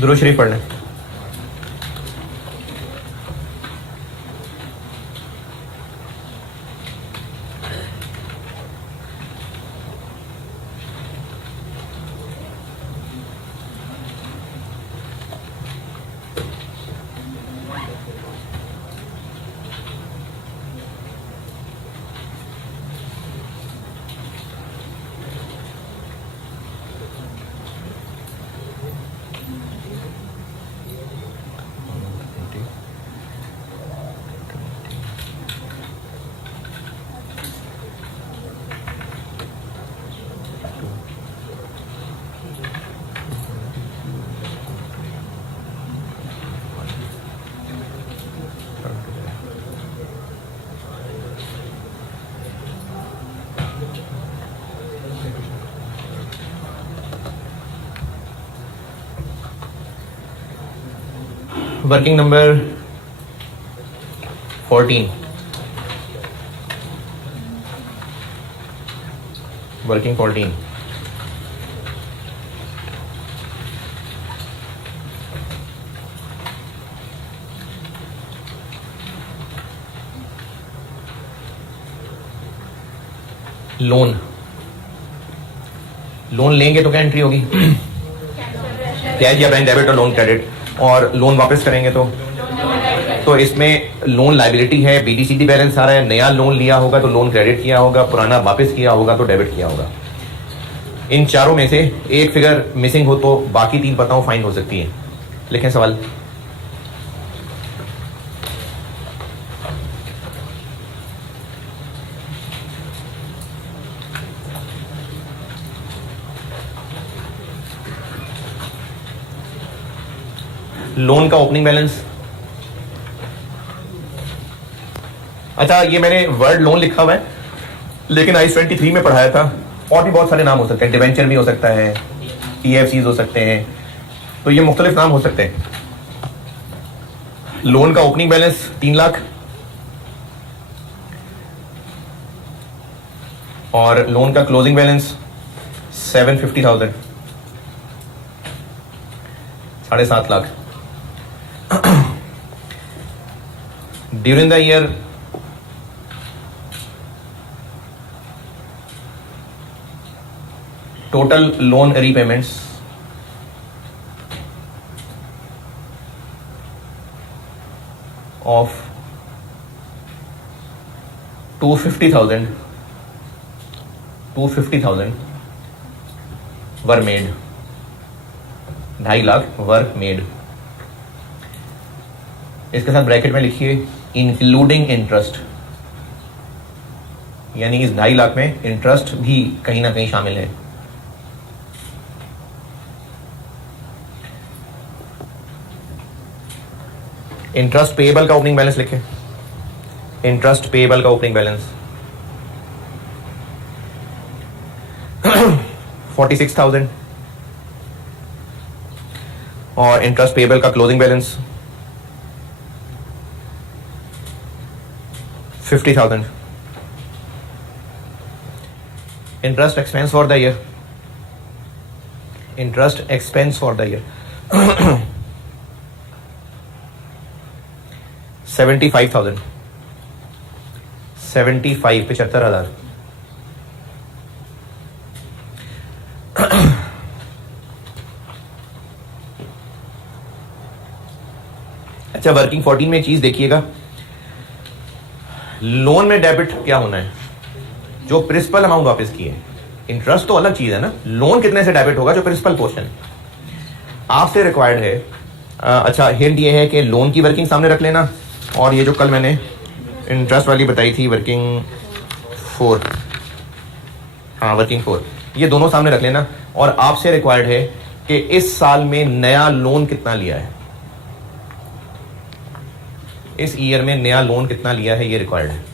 दुरूद शरीफ पढ़ लें। Working number 14, working 14। लोन लेंगे तो क्या एंट्री होगी? कैश या बैंक डेबिट और लोन क्रेडिट। और लोन वापस करेंगे तो इसमें लोन लायबिलिटी है, बीडीसीडी बैलेंस आ रहा है। नया लोन लिया होगा तो लोन क्रेडिट किया होगा, पुराना वापस किया होगा तो डेबिट किया होगा। इन चारों में से एक फिगर मिसिंग हो तो बाकी तीन पताओं फाइन हो सकती है। लिखें सवाल। लोन का ओपनिंग बैलेंस। अच्छा, ये मैंने वर्ड लोन लिखा हुआ है लेकिन IS 23 में पढ़ाया था। और भी बहुत सारे नाम हो सकते हैं, डिवेंचर भी हो सकता है, TFCs हो सकते हैं, तो ये मुख्तलिफ नाम हो सकते हैं। लोन का ओपनिंग बैलेंस 3 लाख और लोन का closing balance 750,000, 7.5 lakh. During the year, total loan repayments of 250,000 were made. 2.5 lakh were made। इसके साथ ब्रैकेट में लिखिए इंक्लूडिंग इंटरेस्ट, यानी इस 2.5 लाख में इंटरेस्ट भी कहीं ना कहीं शामिल है। इंटरेस्ट पेएबल का ओपनिंग बैलेंस लिखें। इंटरेस्ट पेएबल का ओपनिंग बैलेंस 46,000 और इंटरेस्ट पेएबल का closing balance 50,000। Interest expense for the year. Interest expense for the year 75,000, 75,000। अच्छा, वर्किंग 14 में चीज देखिएगा, लोन में डेबिट क्या होना है? जो प्रिंसिपल अमाउंट वापस की है। इंटरेस्ट तो अलग चीज है ना, लोन कितने से डेबिट होगा? जो प्रिंसिपल पोर्शन आपसे रिक्वायर्ड है। अच्छा, हिंट ये है कि लोन की वर्किंग सामने रख लेना और ये जो कल मैंने इंटरेस्ट वाली बताई थी वर्किंग 4, हाँ वर्किंग 4, ये दोनों सामने रख लेना। और आपसे रिक्वायर्ड है कि इस साल में नया लोन कितना लिया है, इस ईयर में नया लोन कितना लिया है, ये रिक्वायर्ड है।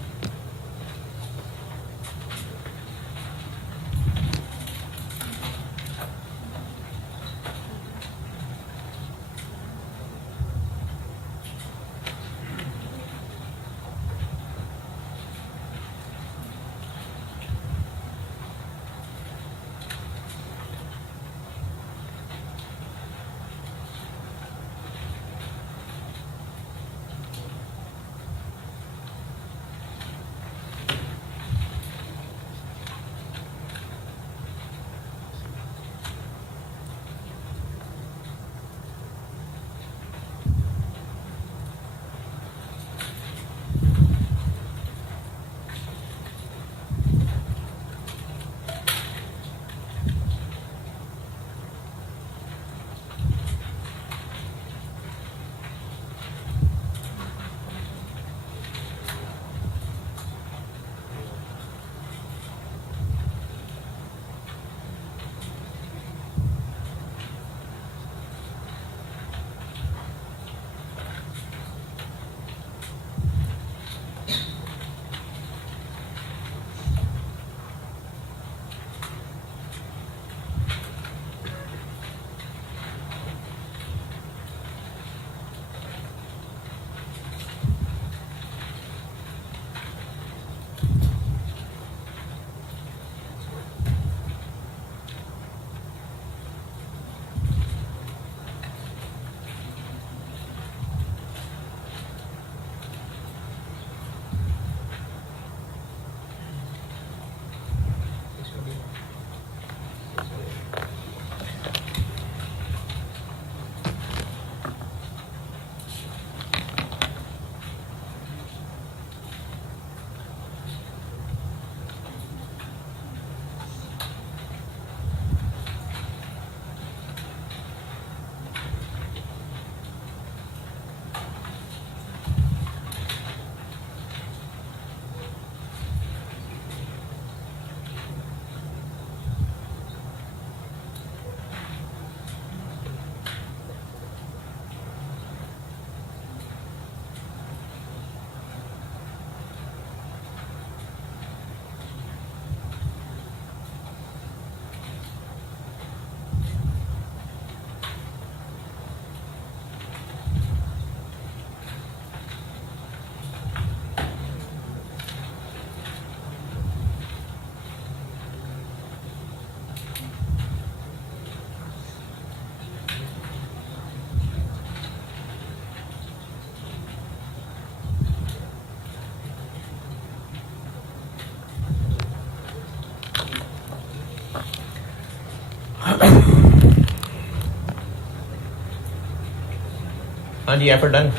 हाँ जी, एफर्ट डन।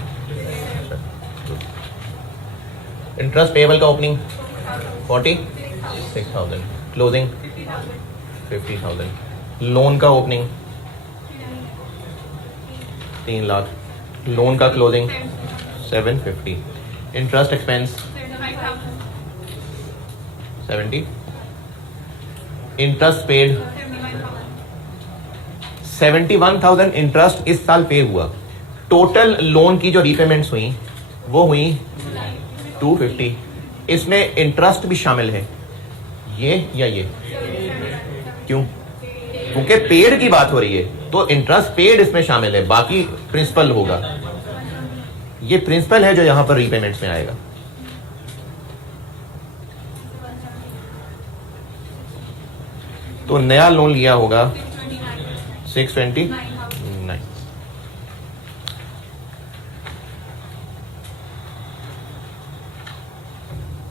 इंटरेस्ट पेबल का ओपनिंग 46,000, क्लोजिंग 50,000, लोन का ओपनिंग 3 लाख, लोन का closing 750, interest expense 70, interest paid 71,000 interest इस साल पे हुआ। टोटल लोन की जो रीपेमेंट्स हुई वो हुई 250। इसमें इंटरेस्ट भी शामिल है, ये या ये? क्यों? क्योंकि पेड की बात हो रही है तो इंटरेस्ट पेड इसमें शामिल है, बाकी प्रिंसिपल होगा। ये प्रिंसिपल है जो यहां पर रीपेमेंट्स में आएगा। तो नया लोन लिया होगा 629।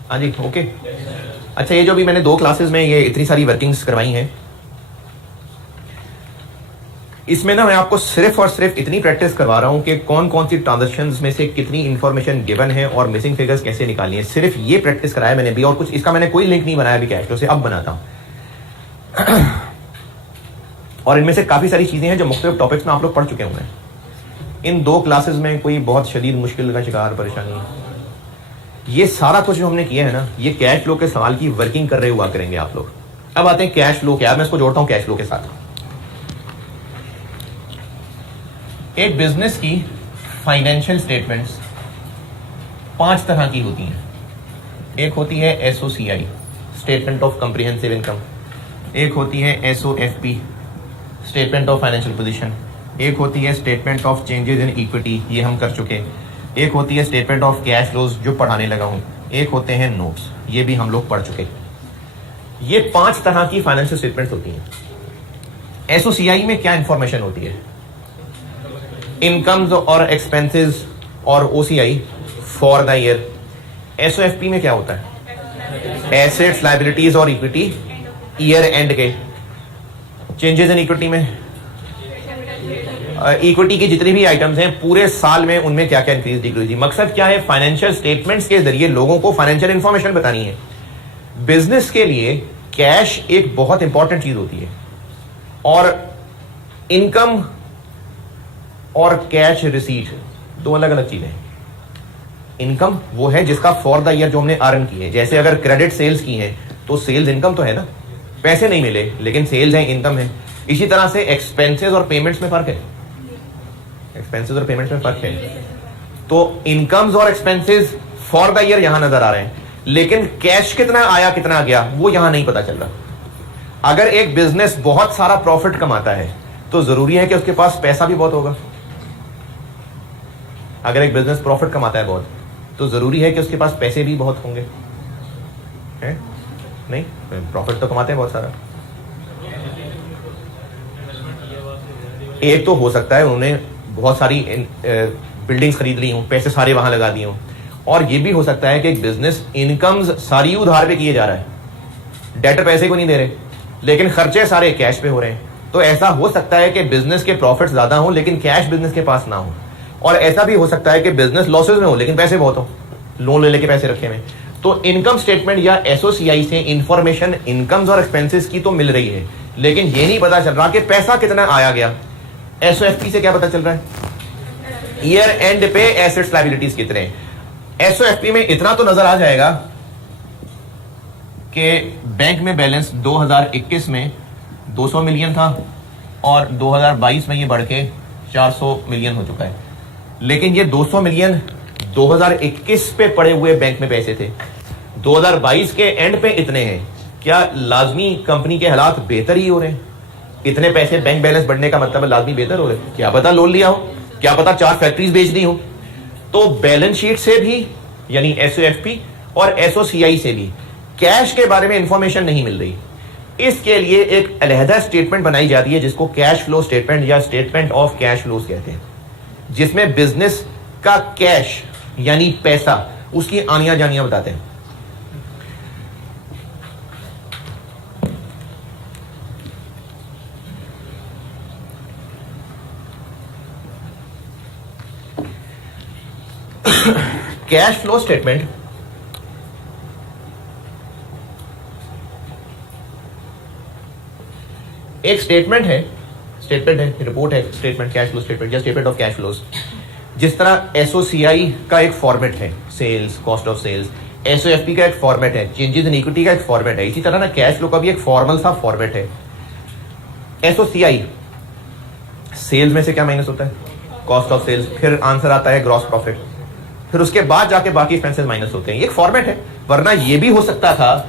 हाँ जी, ओके। अच्छा, ये जो भी मैंने 2 क्लासेस में ये इतनी सारी वर्किंग्स करवाई हैं, इसमें ना मैं आपको सिर्फ और सिर्फ इतनी प्रैक्टिस करवा रहा हूं कि कौन कौन सी ट्रांजेक्शन्स में से कितनी इंफॉर्मेशन गिवन है और मिसिंग फिगर्स कैसे निकालनी है। सिर्फ ये प्रैक्टिस कराया मैंने भी, और कुछ इसका मैंने कोई लिंक नहीं बनाया अभी कैश फ्लो से, अब बनाता हूं। और इनमें से काफी सारी चीजें हैं जो मुख्तलिफ टॉपिक्स में आप लोग पढ़ चुके होंगे। इन 2 क्लासेस में कोई बहुत शदीद मुश्किल का शिकार परेशानी, ये सारा कुछ जो हमने किया है ना, ये कैश फ्लो के सवाल की वर्किंग कर रहे हुआ करेंगे आप लोग। अब आते हैं कैश फ्लो क्या, मैं इसको जोड़ता हूं कैश फ्लो के साथ। एक बिजनेस की फाइनेंशियल स्टेटमेंट्स 5 तरह की होती हैं। एक होती है SOCI, statement of comprehensive income. एक होती है SOFP, statement of financial position. एक होती है statement of changes in equity, ये हम कर चुके। एक होती है स्टेटमेंट ऑफ कैश फ्लोज, जो पढ़ाने लगा हूं। एक होते हैं नोट्स, ये भी हम लोग पढ़ चुके। ये 5 तरह की फाइनेंशियल स्टेटमेंट्स होती हैं। SOCI में क्या इंफॉर्मेशन होती है? इनकम्स और एक्सपेंसेस और OCI for the year. SOFP में क्या होता है? एसेट्स, लायबिलिटीज और इक्विटी ईयर एंड के। चेंजेस इन इक्विटी में इक्विटी की जितनी भी आइटम्स हैं पूरे साल में उनमें क्या क्या इंक्रीज डिक्रीज। मकसद क्या है? फाइनेंशियल स्टेटमेंट्स के जरिए लोगों को फाइनेंशियल इंफॉर्मेशन बतानी है। बिजनेस के लिए कैश एक बहुत इंपॉर्टेंट चीज होती है, और इनकम और कैश रिसीट 2 अलग अलग चीजें हैं। इनकम वो है जिसका फॉर द ईयर जो हमने अर्न की है। जैसे अगर क्रेडिट सेल्स की है तो सेल्स इनकम तो है ना, पैसे नहीं मिले लेकिन सेल्स है, इनकम है। इसी तरह से एक्सपेंसेस और पेमेंट्स में फर्क है। एक्सपेंसेस और पेमेंट्स में फर्क है। तो इनकम्स और एक्सपेंसेस फॉर द ईयर यहां नजर आ रहे हैं, लेकिन कैश कितना आया कितना गया वो यहां नहीं पता चल रहा। अगर एक बिजनेस बहुत सारा प्रॉफिट कमाता है तो जरूरी है कि उसके पास पैसा भी बहुत होगा। अगर एक बिजनेस प्रॉफिट कमाता है बहुत, तो जरूरी है कि उसके पास पैसे भी बहुत होंगे, है? नहीं, प्रॉफिट तो कमाते हैं बहुत सारा। एक तो हो सकता है उन्होंने बहुत सारी बिल्डिंग्स खरीद ली हों, पैसे सारे वहां लगा दिए हों, और ये भी हो सकता है कि एक बिजनेस इनकम्स सारी उधार पे किए जा रहा है, डेटर पैसे को नहीं दे रहे, लेकिन खर्चे सारे कैश पे हो रहे हैं। तो ऐसा हो सकता है कि बिजनेस के प्रॉफिट ज्यादा हो लेकिन कैश बिजनेस के पास ना हो, और ऐसा भी हो सकता है कि बिजनेस लॉसेस में हो लेकिन पैसे बहुत हो, लोन ले लेके पैसे रखे हुए। तो इनकम स्टेटमेंट या SOCI से इंफॉर्मेशन इनकम्स और एक्सपेंसेस की तो मिल रही है, लेकिन ये नहीं पता चल रहा कि पैसा कितना आया गया। SOFP से क्या पता चल रहा है? ईयर एंड पे एसेट्स लायबिलिटीज कितने। SOFP में इतना तो नजर आ जाएगा कि बैंक में बैलेंस 2021 में 200 मिलियन था और 2022 में ये बढ़ के 400 मिलियन हो चुका है। लेकिन ये 200 मिलियन 2021 पे पड़े हुए बैंक में पैसे थे, 2022 के एंड पे इतने हैं। क्या लाजमी कंपनी के हालात बेहतर ही हो रहे हैं? इतने पैसे बैंक बैलेंस बढ़ने का मतलब लाजमी बेहतर हो रहे? क्या पता लोन लिया हो, क्या पता 4 फैक्ट्रीज बेच दी हो। तो बैलेंस शीट से भी यानी SOFP और SOCI से भी कैश के बारे में इंफॉर्मेशन नहीं मिल रही। इसके लिए एक अलहदा स्टेटमेंट बनाई जाती है जिसको कैश फ्लो स्टेटमेंट या स्टेटमेंट ऑफ कैश फ्लोज कहते हैं, जिसमें बिजनेस का कैश यानी पैसा, उसकी आनियां जानियां बताते हैं। कैश फ्लो स्टेटमेंट एक स्टेटमेंट है, रिपोर्ट है, स्टेटमेंट, कैश फ्लो स्टेटमेंट या स्टेटमेंट ऑफ कैश फ्लोज। जिस तरह एसओसीआई का एक फॉर्मेट है, सेल्स, कॉस्ट ऑफ सेल्स, एसओएफपी का एक फॉर्मेट है, चेंजेस इन इक्विटी का एक फॉर्मेट है, इसी तरह ना कैश फ्लो का भी एक फॉर्मल सा फॉर्मेट है। एसओसीआई, सेल्स में से क्या माइनस होता है? कॉस्ट ऑफ सेल्स, फिर आंसर आता है ग्रॉस प्रॉफिट, फिर उसके बाद जाके बाकी एक्सपेंसेस माइनस होते हैं। ये एक फॉर्मेट है, वरना ये भी हो सकता था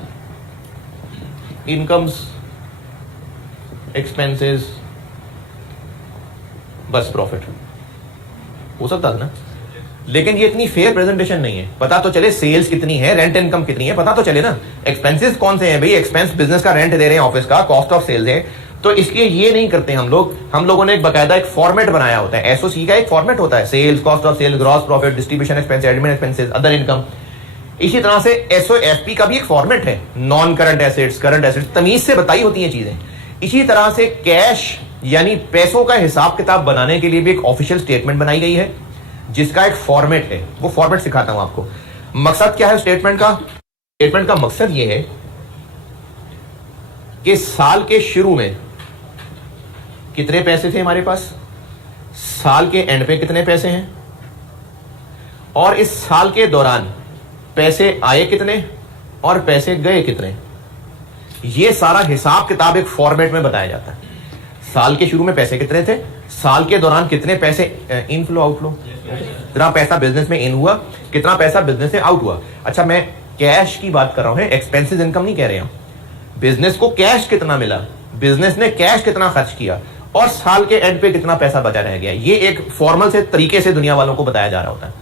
इनकम्स, एक्सपेंसेस, बस प्रॉफिट, हो सकता था ना। लेकिन ये इतनी फेयर प्रेजेंटेशन नहीं है। पता तो चले सेल्स कितनी है, रेंट इनकम कितनी है, पता तो चले ना। एक्सपेंसेस कौन से हैं भाई? एक्सपेंस बिजनेस का रेंट दे रहे हैं, ऑफिस का कॉस्ट ऑफ सेल्स है, तो इसलिए ये नहीं करते हम लोग। हम लोगों ने एक बकायदा एक फॉर्मेट बनाया होता है, एसओसी का एक फॉर्मेट होता है, sales, cost of sales, gross profit, distribution expense, admin expenses, other income. इसी तरह से एसओएफपी का भी एक फॉर्मेट है, non current assets, current assets, तमीज से बताई होती है चीजें। इसी तरह से कैश यानी पैसों का हिसाब किताब बनाने के लिए भी एक ऑफिशियल स्टेटमेंट बनाई गई है, जिसका एक फॉर्मेट है। वो फॉर्मेट सिखाता हूं आपको। मकसद क्या है स्टेटमेंट का? स्टेटमेंट का मकसद यह है कि साल के शुरू में कितने पैसे थे हमारे पास, साल के एंड पे कितने पैसे हैं, और इस साल के दौरान पैसे आए कितने और पैसे गए कितने। यह सारा हिसाब किताब एक फॉर्मेट में बताया जाता है। साल के शुरू में पैसे कितने थे, साल के दौरान कितने पैसे इनफ्लो आउटफ्लो, कितना पैसा बिजनेस में इन हुआ, कितना पैसा बिजनेस से आउट हुआ। अच्छा, मैं कैश की बात कर रहा हूं, एक्सपेंसेस इनकम नहीं कह रहे हैं। बिजनेस को कैश कितना मिला, बिजनेस ने कैश कितना खर्च किया, और साल के एंड पे कितना पैसा बचा रह गया। ये एक फॉर्मल से तरीके से दुनिया वालों को बताया जा रहा होता है।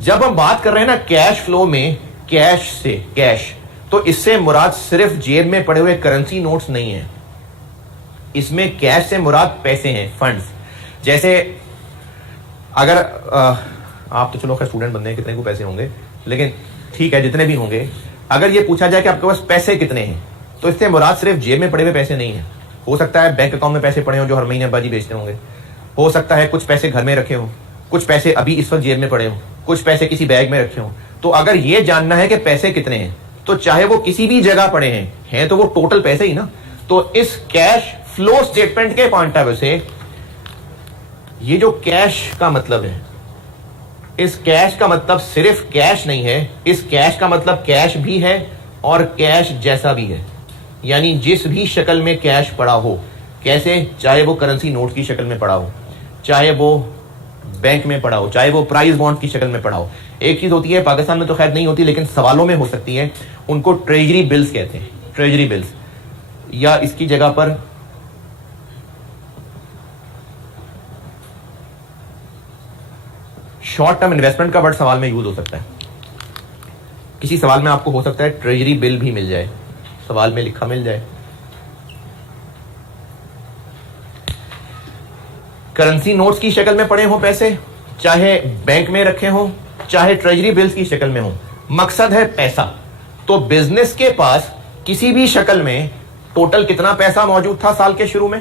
जब हम बात कर रहे हैं ना कैश फ्लो में, कैश से कैश, तो इससे मुराद सिर्फ जेब में पड़े हुए करेंसी नोट्स नहीं है। इसमें कैश से मुराद पैसे हैं, फंड्स। जैसे अगर आप तो चलो खैर स्टूडेंट बंदे हैं, कितने को पैसे होंगे, लेकिन ठीक है जितने भी होंगे, अगर ये पूछा जाए कि आपके पास पैसे कितने हैं, तो इससे मुराद सिर्फ जेब में पड़े हुए पैसे नहीं है। हो सकता है बैंक अकाउंट में पैसे पड़े हों जो हर महीने बाजी बेचते होंगे, हो सकता है कुछ पैसे घर में रखे हों, कुछ पैसे अभी इस वक्त जेब में पड़े हों, कुछ पैसे किसी बैग में रखे हों। तो अगर ये जानना है कि पैसे कितने हैं, तो चाहे वो किसी भी जगह पड़े हैं तो वो टोटल पैसे ही ना। तो इस कैश फ्लो स्टेटमेंट के पॉइंट ऑफ व्यू से ये जो कैश का मतलब है, इस कैश का मतलब सिर्फ कैश नहीं है, इस कैश का मतलब कैश भी है और कैश जैसा भी है। यानी जिस भी शक्ल में कैश पड़ा हो, कैसे, चाहे वो करेंसी नोट की शक्ल में पड़ा हो, चाहे वो बैंक में पड़ा हो, चाहे वो प्राइस बॉन्ड की शक्ल में पड़ा हो। एक चीज होती है, पाकिस्तान में तो खैर नहीं होती लेकिन सवालों में हो सकती है, उनको ट्रेजरी बिल्स कहते हैं, ट्रेजरी बिल्स, या इसकी जगह पर शॉर्ट टर्म इन्वेस्टमेंट का वर्ड सवाल में यूज हो सकता है। किसी सवाल में आपको हो सकता है ट्रेजरी बिल भी मिल जाए, सवाल में लिखा मिल जाए। करेंसी नोट्स की शक्ल में पड़े हों पैसे, चाहे बैंक में रखे हों, चाहे ट्रेजरी बिल्स की शक्ल में हों, मकसद है पैसा। तो बिजनेस के पास किसी भी शक्ल में टोटल कितना पैसा मौजूद था साल के शुरू में,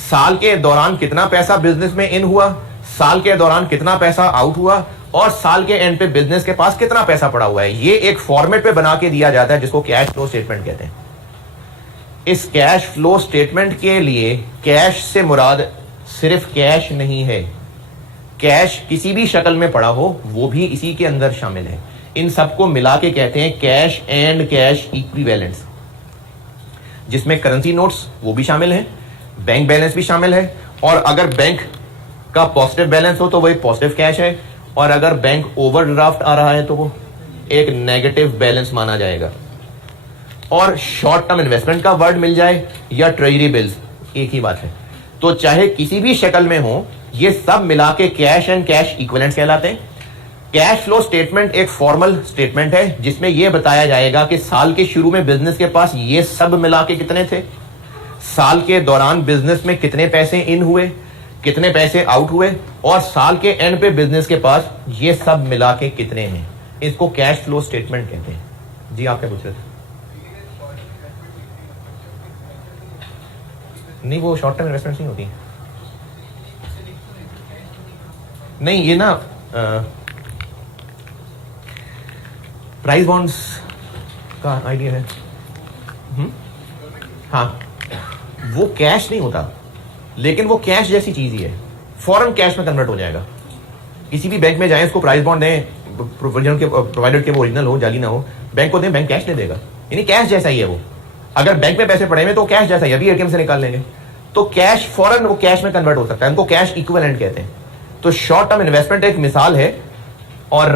साल के दौरान कितना पैसा बिजनेस में इन हुआ, साल के दौरान कितना पैसा आउट हुआ, और साल के एंड पे बिजनेस के पास कितना पैसा पड़ा हुआ है। ये एक फॉर्मेट पे बना के दिया जाता है जिसको कैश फ्लो स्टेटमेंट कहते हैं। इस कैश फ्लो स्टेटमेंट के लिए कैश से मुराद सिर्फ कैश नहीं है, कैश किसी भी शक्ल में पड़ा हो वो भी इसी के अंदर शामिल है। इन सबको मिला के कहते हैं कैश एंड कैश इक्विवेलेंट्स, जिसमें करेंसी नोट्स वो भी शामिल है, बैंक बैलेंस भी शामिल है, और अगर बैंक का पॉजिटिव बैलेंस हो तो वो एक पॉजिटिव कैश है, और अगर बैंक ओवरड्राफ्ट आ रहा है तो वो एक नेगेटिव बैलेंस माना जाएगा। और शॉर्ट टर्म इन्वेस्टमेंट का वर्ड मिल जाए या ट्रेजरी बिल्स, एक ही बात है। तो चाहे किसी भी शक्ल में हो, ये सब मिला के कैश एंड कैश इक्विवेलेंट्स कहलाते हैं। कैश फ्लो स्टेटमेंट एक फॉर्मल स्टेटमेंट है जिसमें यह बताया जाएगा कि साल के शुरू में बिजनेस के पास ये सब मिला के कितने थे, साल के दौरान बिजनेस में कितने पैसे इन हुए, कितने पैसे आउट हुए, और साल के एंड पे बिजनेस के पास ये सब मिला के कितने हैं। इसको कैश फ्लो स्टेटमेंट कहते हैं। जी आप क्या पूछ रहे थे? नहीं, वो शॉर्ट टर्म इन्वेस्टमेंट नहीं होती। नहीं, ये ना प्राइस बॉन्ड्स का आइडिया है? हाँ, वो कैश नहीं होता, लेकिन वो कैश जैसी चीज ही है, फौरन कैश में कन्वर्ट हो जाएगा। किसी भी बैंक में जाएं, उसको प्राइस बॉन्ड दें, प्रोवाइडर के वो ओरिजिनल हो, जाली ना हो, बैंक को दें, बैंक कैश दे देगा, यानी कैश जैसा ही है वो। अगर बैंक में पैसे पड़े हुए तो कैश जैसा ही, अभी एटीएम से निकाल लेंगे तो कैश फौरन वो कैश में कन्वर्ट हो सकता है, उनको कैश इक्विवेलेंट कहते हैं। तो शॉर्ट टर्म इन्वेस्टमेंट एक मिसाल है, और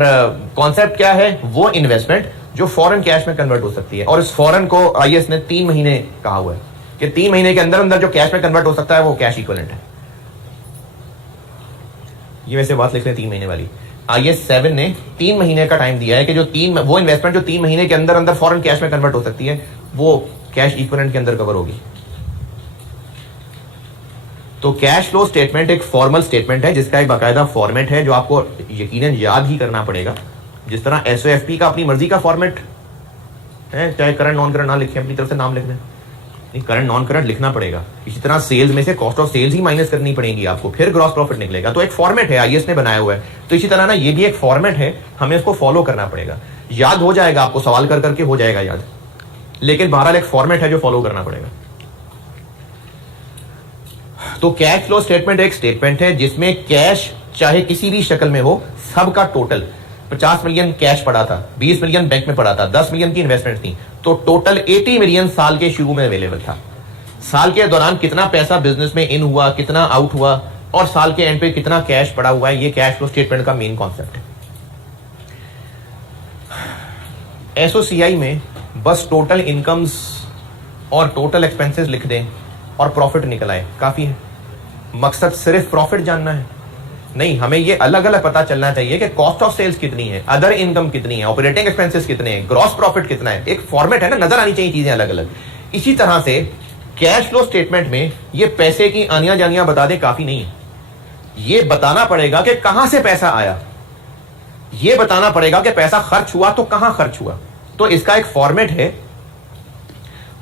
कॉन्सेप्ट क्या है? वो इन्वेस्टमेंट जो फॉरेन कैश में कन्वर्ट हो सकती है, और इस फॉरेन को आईएएस ने 3 महीने कहा हुआ है कि 3 महीने के अंदर अंदर जो कैश में कन्वर्ट हो सकता है वो कैश इक्विवेलेंट है। ये वैसे बात लिख रहे हैं 3 महीने वाली। आईएएस 7 ने 3 महीने का टाइम दिया है कि वो इन्वेस्टमेंट जो 3 महीने के अंदर अंदर फॉरेन कैश में कन्वर्ट हो सकती है वो कैश इक्विवेलेंट के अंदर कवर होगी। तो कैश फ्लो स्टेटमेंट एक फॉर्मल स्टेटमेंट है जिसका एक बाकायदा फॉर्मेट है जो आपको यकीनन याद ही करना पड़ेगा। जिस तरह एसओएफपी का अपनी मर्जी का फॉर्मेट है, चाहे करंट नॉन करंट ना लिखें, अपनी तरफ से नाम लिख लें, करंट नॉन करंट लिखना पड़ेगा। इसी तरह सेल्स में से कॉस्ट ऑफ सेल्स ही माइनस करनी पड़ेगी आपको, फिर ग्रॉस प्रॉफिट निकलेगा। तो एक फॉर्मेट है, आईएएस ने बनाया हुआ है। तो इसी तरह ना ये भी एक फॉर्मेट है, हमें इसको फॉलो करना पड़ेगा। याद हो जाएगा आपको, सवाल कर करके हो जाएगा याद, लेकिन बहरहाल एक फॉर्मेट है जो फॉलो करना पड़ेगा। तो कैश फ्लो स्टेटमेंट एक स्टेटमेंट है जिसमें कैश चाहे किसी भी शक्ल में हो, सबका टोटल 50 मिलियन कैश पड़ा था, 20 मिलियन बैंक में पड़ा था, 10 मिलियन की इन्वेस्टमेंट थी, तो टोटल 80 मिलियन साल के शुरू में अवेलेबल था। साल के दौरान कितना पैसा बिजनेस में इन हुआ, कितना आउट हुआ, और साल के एंड पे कितना कैश पड़ा हुआ है, ये कैश फ्लो स्टेटमेंट का मेन कॉन्सेप्ट है। एसओसीआई में बस टोटल इनकम्स और टोटल एक्सपेंसेस लिख दें और प्रॉफिट निकल आए, काफी है। मकसद सिर्फ प्रॉफिट जानना है नहीं, हमें ये अलग अलग पता चलना चाहिए कि कॉस्ट ऑफ सेल्स कितनी है, अदर इनकम कितनी है, ऑपरेटिंग एक्सपेंसेस कितने हैं, ग्रॉस प्रॉफिट कितना है। एक फॉर्मेट है ना, नजर आनी चाहिए चीजें अलग अलग। इसी तरह से कैश फ्लो स्टेटमेंट में ये पैसे की आनियां जानियां बता दे काफी नहीं है, ये बताना पड़ेगा कि कहां से पैसा आया, ये बताना पड़ेगा कि पैसा खर्च हुआ तो कहां खर्च हुआ। तो इसका एक फॉर्मेट है,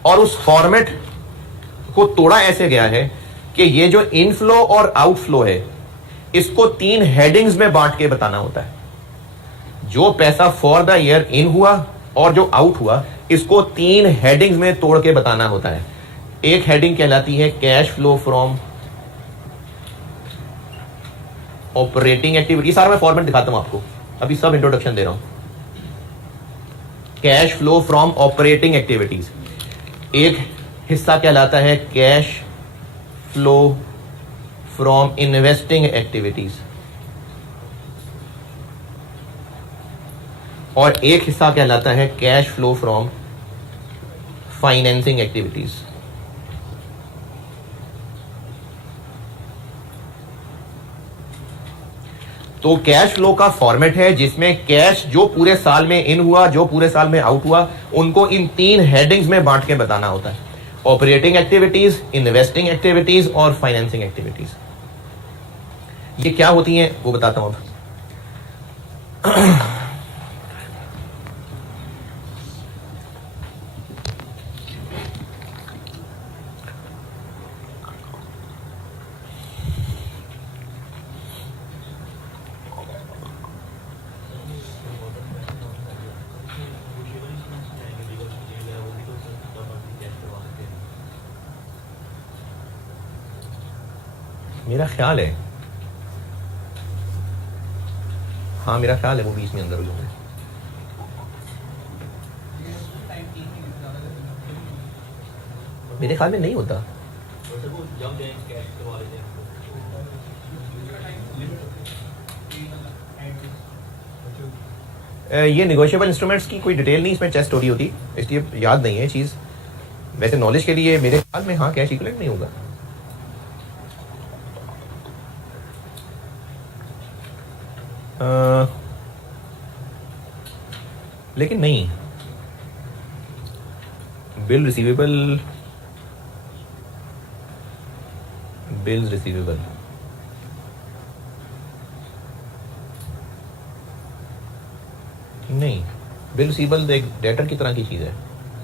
और उस फॉर्मेट को तोड़ा ऐसे गया है कि ये जो इनफ्लो और आउटफ्लो है इसको 3 हेडिंग्स में बांट के बताना होता है। जो पैसा फॉर द ईयर इन हुआ और जो आउट हुआ, इसको 3 हेडिंग्स में तोड़ के बताना होता है। एक हेडिंग कहलाती है cash flow from operating activity. सारा मैं फॉर्मेट दिखाता हूं आपको, अभी सब इंट्रोडक्शन दे रहा हूं। Cash flow from operating activities. एक हिस्सा कहलाता है cash flow from investing activities, और एक हिस्सा कहलाता है cash flow from financing activities. तो कैश फ्लो का फॉर्मेट है जिसमें कैश जो पूरे साल में इन हुआ, जो पूरे साल में आउट हुआ, उनको इन 3 हेडिंग्स में बांट के बताना होता है। ऑपरेटिंग एक्टिविटीज, इन्वेस्टिंग एक्टिविटीज और फाइनेंसिंग एक्टिविटीज। ये क्या होती हैं वो बताता हूं अब। मेरा ख्याल है, हाँ मेरा ख्याल है वो बीच में अंदर हो जाएंगे। मेरे ख्याल में नहीं होता। ये नेगोशिएबल इंस्ट्रूमेंट्स की कोई डिटेल नहीं इसमें चेस्ट स्टोरी होती, इसलिए याद नहीं है चीज। वैसे नॉलेज के लिए मेरे ख्याल में हाँ कैश इक्विवेलेंट नहीं होगा। लेकिन नहीं, बिल रिसीवेबल, बिल्स रिसीवेबल नहीं, बिल रिसीवेबल एक डेटर की तरह की चीज है,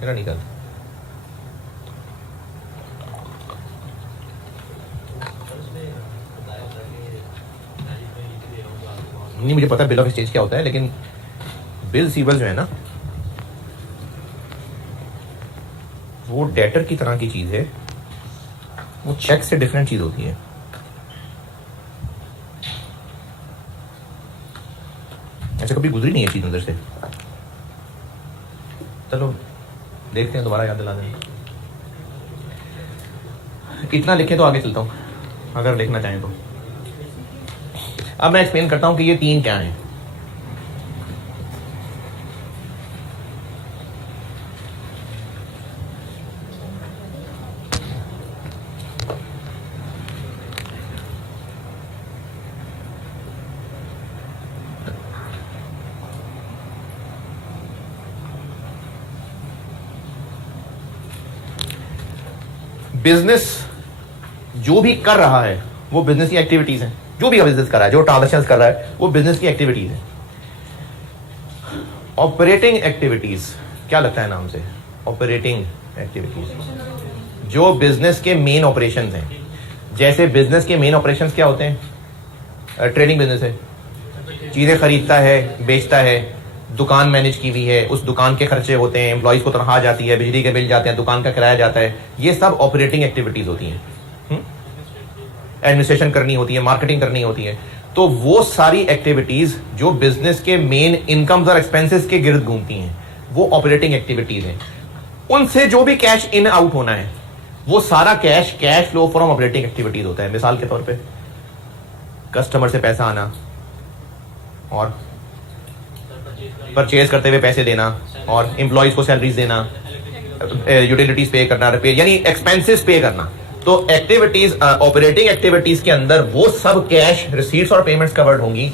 मेरा नहीं ख्याल। नहीं मुझे पता बिल ऑफ एक्सचेंज क्या होता है, लेकिन बिल रिसीवेबल जो है ना वो डेटर की तरह की चीज है, वो चेक से डिफरेंट चीज होती है। ऐसे कभी गुजरी नहीं है चीज अंदर से। चलो देखते हैं, दोबारा याद दिला दें। इतना लिखे तो आगे चलता हूं, अगर लिखना चाहें तो। अब मैं एक्सप्लेन करता हूं कि ये तीन क्या हैं। बिजनेस जो भी कर रहा है वो बिजनेस की एक्टिविटीज हैं। जो भी बिजनेस कर रहा है, जो ट्रांजेक्शन कर रहा है, वो बिजनेस की एक्टिविटीज है। ऑपरेटिंग एक्टिविटीज क्या लगता है नाम से? ऑपरेटिंग एक्टिविटीज जो बिजनेस के मेन ऑपरेशंस हैं। जैसे बिजनेस के मेन ऑपरेशंस क्या होते हैं? ट्रेडिंग बिजनेस है, चीजें खरीदता है, बेचता है, दुकान मैनेज की हुई है, उस दुकान के खर्चे होते हैं, एम्प्लॉइज को तनख्वाह जाती है, बिजली के बिल जाते हैं, दुकान का किराया जाता है। ये सब ऑपरेटिंग एक्टिविटीज होती हैं। एडमिनिस्ट्रेशन करनी होती है, मार्केटिंग करनी होती है। तो वो सारी एक्टिविटीज जो बिजनेस के मेन इनकम्स और एक्सपेंसेस के गिर्द घूमती हैं, वो ऑपरेटिंग एक्टिविटीज हैं। उनसे जो भी कैश इन आउट होना है, वो सारा cash flow from operating activities होता है। मिसाल के तौर पे कस्टमर से पैसा आना, और परचेज करते हुए पैसे देना, और एम्प्लॉइज को सैलरीज देना, यूटिलिटीज पे करना, रिपेयर, यानी एक्सपेंसेस पे करना। तो एक्टिविटीज, ऑपरेटिंग एक्टिविटीज के अंदर वो सब कैश, रिसीट्स और पेमेंट्स कवर्ड होंगी।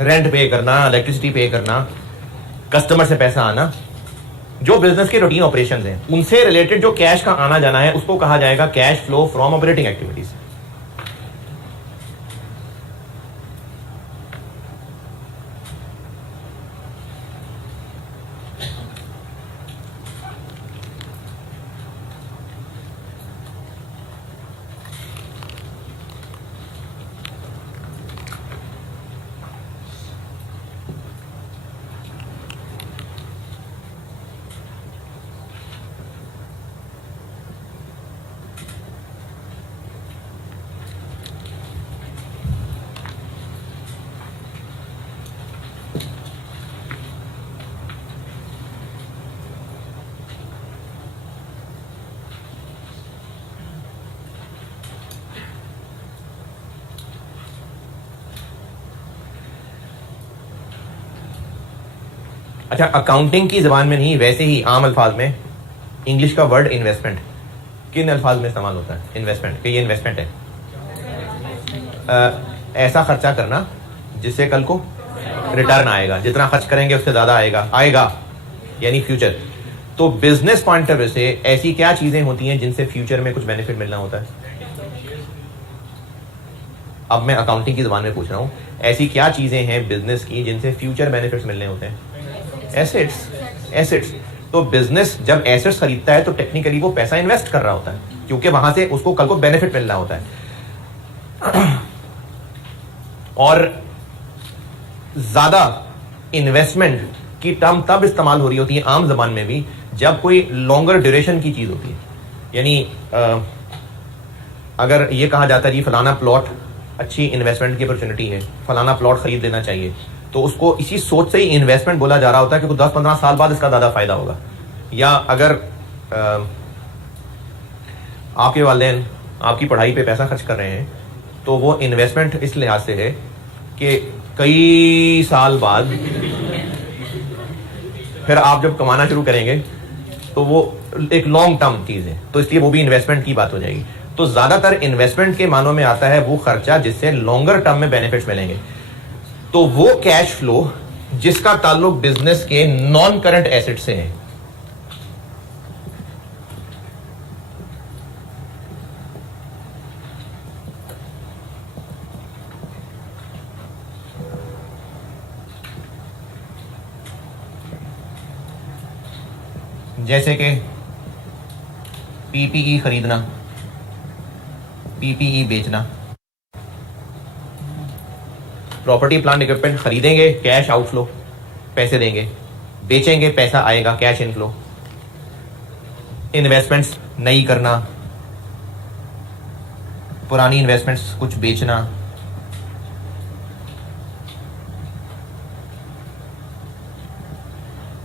रेंट पे करना, इलेक्ट्रिसिटी पे करना, कस्टमर से पैसा आना, जो बिजनेस के रूटीन ऑपरेशंस हैं, उनसे रिलेटेड जो कैश का आना जाना है, उसको कहा जाएगा cash flow from operating activities. अच्छा, अकाउंटिंग की जबान में नहीं, वैसे ही आम अल्फाज में इंग्लिश का वर्ड इन्वेस्टमेंट किन अल्फाज में इस्तेमाल होता है? इन्वेस्टमेंट, कि ये इन्वेस्टमेंट है। ऐसा खर्चा करना जिससे कल को रिटर्न आएगा, जितना खर्च करेंगे उससे ज्यादा आएगा, यानी फ्यूचर। तो बिजनेस पॉइंट ऑफ व्यू से ऐसी क्या चीजें होती हैं जिनसे फ्यूचर में कुछ बेनिफिट मिलना होता है? अब मैं अकाउंटिंग की जबान में पूछ रहा हूं, ऐसी क्या चीजें हैं बिजनेस की जिनसे फ्यूचर बेनिफिट्स मिलने होते हैं? एसेट्स। तो बिजनेस जब एसेट्स खरीदता है तो टेक्निकली वो पैसा इन्वेस्ट कर रहा होता है, क्योंकि वहां से उसको कल को बेनिफिट मिल रहा होता है। और ज्यादा इन्वेस्टमेंट की टर्म तब इस्तेमाल हो रही होती है आम जबान में भी, जब कोई लॉन्गर ड्यूरेशन की चीज होती है। यानी अगर ये कहा जाता है जी फलाना प्लॉट अच्छी इन्वेस्टमेंट की अपॉर्चुनिटी है, फलाना प्लॉट खरीद लेना चाहिए, तो उसको इसी सोच से ही इन्वेस्टमेंट बोला जा रहा होता है कि 10-15 साल बाद इसका ज्यादा फायदा होगा। या अगर आपके वालिदैन आपकी पढ़ाई पे पैसा खर्च कर रहे हैं, तो वो इन्वेस्टमेंट इस लिहाज से है कि कई साल बाद फिर आप जब कमाना शुरू करेंगे तो वो एक लॉन्ग टर्म चीज है, तो इसलिए वो भी इन्वेस्टमेंट की बात हो जाएगी। तो ज्यादातर इन्वेस्टमेंट के मानों में आता है वो खर्चा जिससे लॉन्गर टर्म में बेनिफिट्स मिलेंगे। तो वो कैश फ्लो जिसका ताल्लुक बिजनेस के नॉन करंट एसेट से है। जैसे कि पीपीई खरीदना, पीपीई बेचना, प्रॉपर्टी प्लांट इक्विपमेंट खरीदेंगे कैश आउटफ्लो, पैसे देंगे, बेचेंगे पैसा आएगा कैश इनफ्लो, इन्वेस्टमेंट्स नई करना, पुरानी इन्वेस्टमेंट्स कुछ बेचना,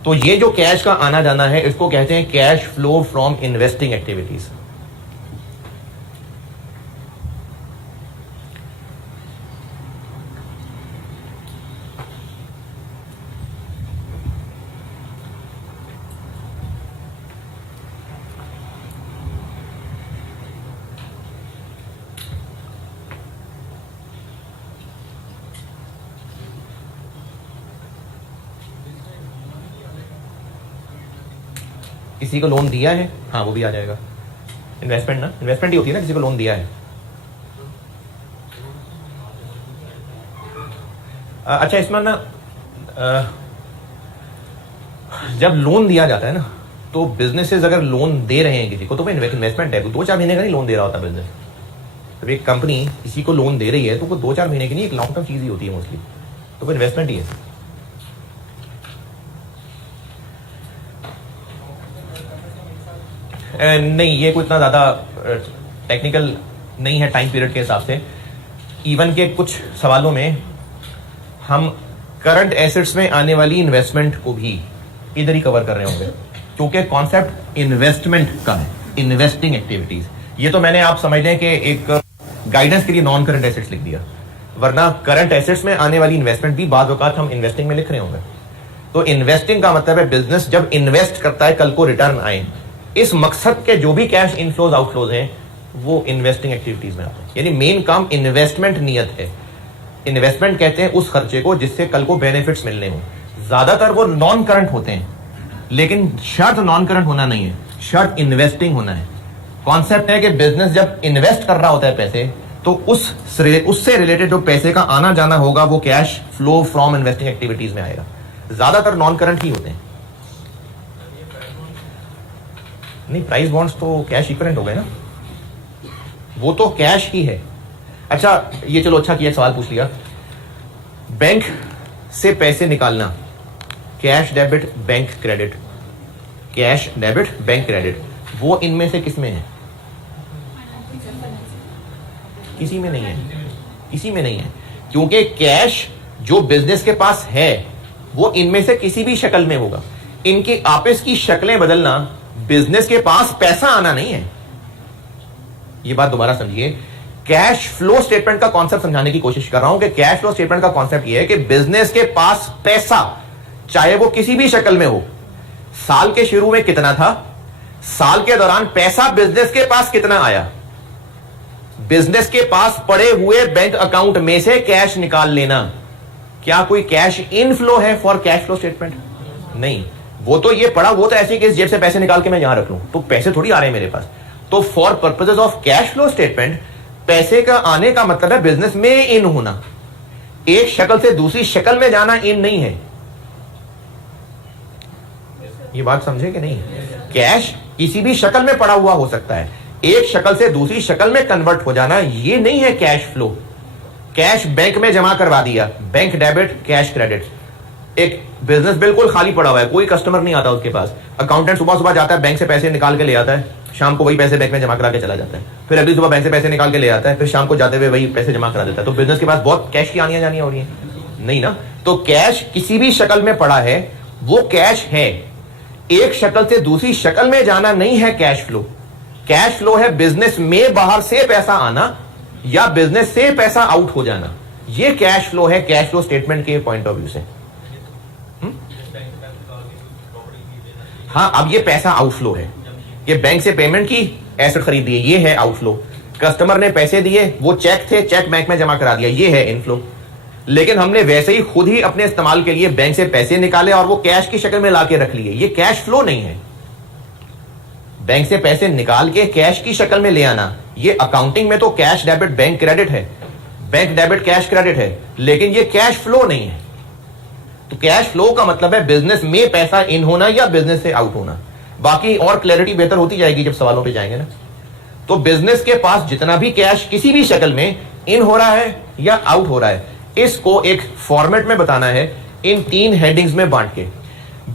तो ये जो कैश का आना जाना है इसको कहते हैं cash flow from investing activities. किसी को लोन दिया है, हाँ वो भी आ जाएगा। इन्वेस्टमेंट ना, इन्वेस्टमेंट ही होती है ना, किसी को लोन दिया है। अच्छा इसमें ना जब लोन दिया जाता है ना तो बिजनेसेस अगर लोन दे रहे हैं किसी को तो वो इन्वेस्टमेंट है, 2-4 महीने का नहीं लोन दे रहा होता बिजनेस। तो एक कंपनी किसी को लोन दे रही है तो वो 2-4 महीने की नहीं, एक लॉन्ग टर्म चीज ही होती है मोस्टली, तो वो इन्वेस्टमेंट ही है। नहीं ये कोई इतना ज़्यादा टेक्निकल नहीं है टाइम पीरियड के हिसाब से। इवन के कुछ सवालों में हम करंट एसेट्स में आने वाली इन्वेस्टमेंट को भी इधर ही कवर कर रहे होंगे, क्योंकि कॉन्सेप्ट इन्वेस्टमेंट का है, इन्वेस्टिंग एक्टिविटीज। ये तो मैंने आप समझ लें कि एक गाइडेंस के लिए नॉन करंट एसेट्स लिख दिया, वरना करंट एसेट्स में आने वाली इन्वेस्टमेंट भी बाद वक्त हम इन्वेस्टिंग में लिख रहे होंगे। तो इन्वेस्टिंग का मतलब है बिजनेस जब इन्वेस्ट करता है कल को रिटर्न आए, इस मकसद के जो भी कैश इनफ्लोज आउटफ्लोज हैं वो इन्वेस्टिंग एक्टिविटीज में आते हैं। यानी मेन काम इन्वेस्टमेंट नियत है। इन्वेस्टमेंट कहते हैं उस खर्चे को जिससे कल को बेनिफिट्स मिलने हो। ज्यादातर वो नॉन करंट होते हैं, लेकिन शर्त नॉन करंट होना नहीं है, शर्त इन्वेस्टिंग होना है। कॉन्सेप्ट है कि बिजनेस जब इन्वेस्ट कर रहा होता है पैसे, तो उससे रिलेटेड जो पैसे का आना जाना होगा वो cash flow from investing activities में आएगा। ज्यादातर नॉन करंट ही होते हैं। नहीं, प्राइस बॉन्ड्स तो कैश इक्विवेलेंट हो गए ना, वो तो कैश ही है। अच्छा ये चलो अच्छा किया, सवाल पूछ लिया। बैंक से पैसे निकालना, cash debit bank credit, cash debit bank credit, वो इनमें से किस में है? किसी में नहीं है, किसी में नहीं है, क्योंकि कैश जो बिजनेस के पास है वो इनमें से किसी भी शक्ल में होगा। इनकी आपस की शक्लें बदलना, बिजनेस के पास पैसा आना नहीं है। ये बात दोबारा समझिए, कैश फ्लो स्टेटमेंट का कॉन्सेप्ट समझाने की कोशिश कर रहा हूं कि कैश फ्लो स्टेटमेंट का कॉन्सेप्ट ये है कि बिजनेस के पास पैसा, चाहे वो किसी भी शक्ल में हो, साल के शुरू में कितना था, साल के दौरान पैसा बिजनेस के पास कितना आया, बिजनेस के पास पड़े हुए बैंक अकाउंट में से कैश निकाल लेना। क्या कोई कैश इनफ्लो है फॉर कैश फ्लो स्टेटमेंट? नहीं, वो तो ये पड़ा, वो तो ऐसे कि इस जेब से पैसे निकाल के मैं यहां रख लूं तो पैसे थोड़ी आ रहे हैं मेरे पास। तो for purposes of cash flow statement पैसे का आने का मतलब है बिजनेस में इन होना, एक शक्ल से दूसरी शक्ल में जाना इन नहीं है। ये बात समझे कि नहीं? कैश किसी भी शक्ल में पड़ा हुआ हो सकता है, एक शक्ल से दूसरी शक्ल में कन्वर्ट हो जाना ये नहीं है कैश फ्लो। कैश बैंक में जमा करवा दिया, बैंक डेबिट कैश क्रेडिट। एक बिजनेस बिल्कुल खाली पड़ा हुआ है, कोई कस्टमर नहीं आता उसके पास, अकाउंटेंट सुबह सुबह जाता है बैंक से पैसे निकाल के ले आता है, शाम को वही पैसे बैंक में जमा करा के चला जाता है, फिर अगली सुबह बैंक से पैसे निकाल के ले आता है, फिर शाम को जाते हुए वही पैसे जमा करा देता है। तो बिजनेस के पास बहुत कैश की आनियां जानियां हो रही है नहीं ना। तो कैश किसी भी शक्ल में पड़ा है वो कैश है, एक शक्ल से दूसरी शक्ल में जाना नहीं है कैश फ्लो। कैश फ्लो है बिजनेस में बाहर से पैसा आना या बिजनेस से पैसा आउट हो जाना, ये कैश फ्लो है कैश फ्लो स्टेटमेंट के पॉइंट ऑफ व्यू से। हाँ, अब ये पैसा आउटफ्लो है, ये बैंक से पेमेंट की, एसेट खरीदी है, ये है आउटफ्लो। कस्टमर ने पैसे दिए, वो चेक थे, चेक बैंक में जमा करा दिया, ये है इनफ्लो। लेकिन हमने वैसे ही खुद ही अपने इस्तेमाल के लिए बैंक से पैसे निकाले और वो कैश की शक्ल में लाके रख लिए, ये कैश फ्लो नहीं है। बैंक से पैसे निकाल के कैश की शक्ल में ले आना, ये अकाउंटिंग में तो कैश डेबिट बैंक क्रेडिट है, बैंक डेबिट कैश क्रेडिट है, लेकिन ये कैश फ्लो नहीं है। तो कैश फ्लो का मतलब है बिजनेस में पैसा इन होना या बिजनेस से आउट होना। बाकी और क्लैरिटी बेहतर होती जाएगी जब सवालों पे जाएंगे ना। तो बिजनेस के पास जितना भी कैश किसी भी शक्ल में इन हो रहा है या आउट हो रहा है, इसको एक फॉर्मेट में बताना है इन 3 हेडिंग्स में बांट के।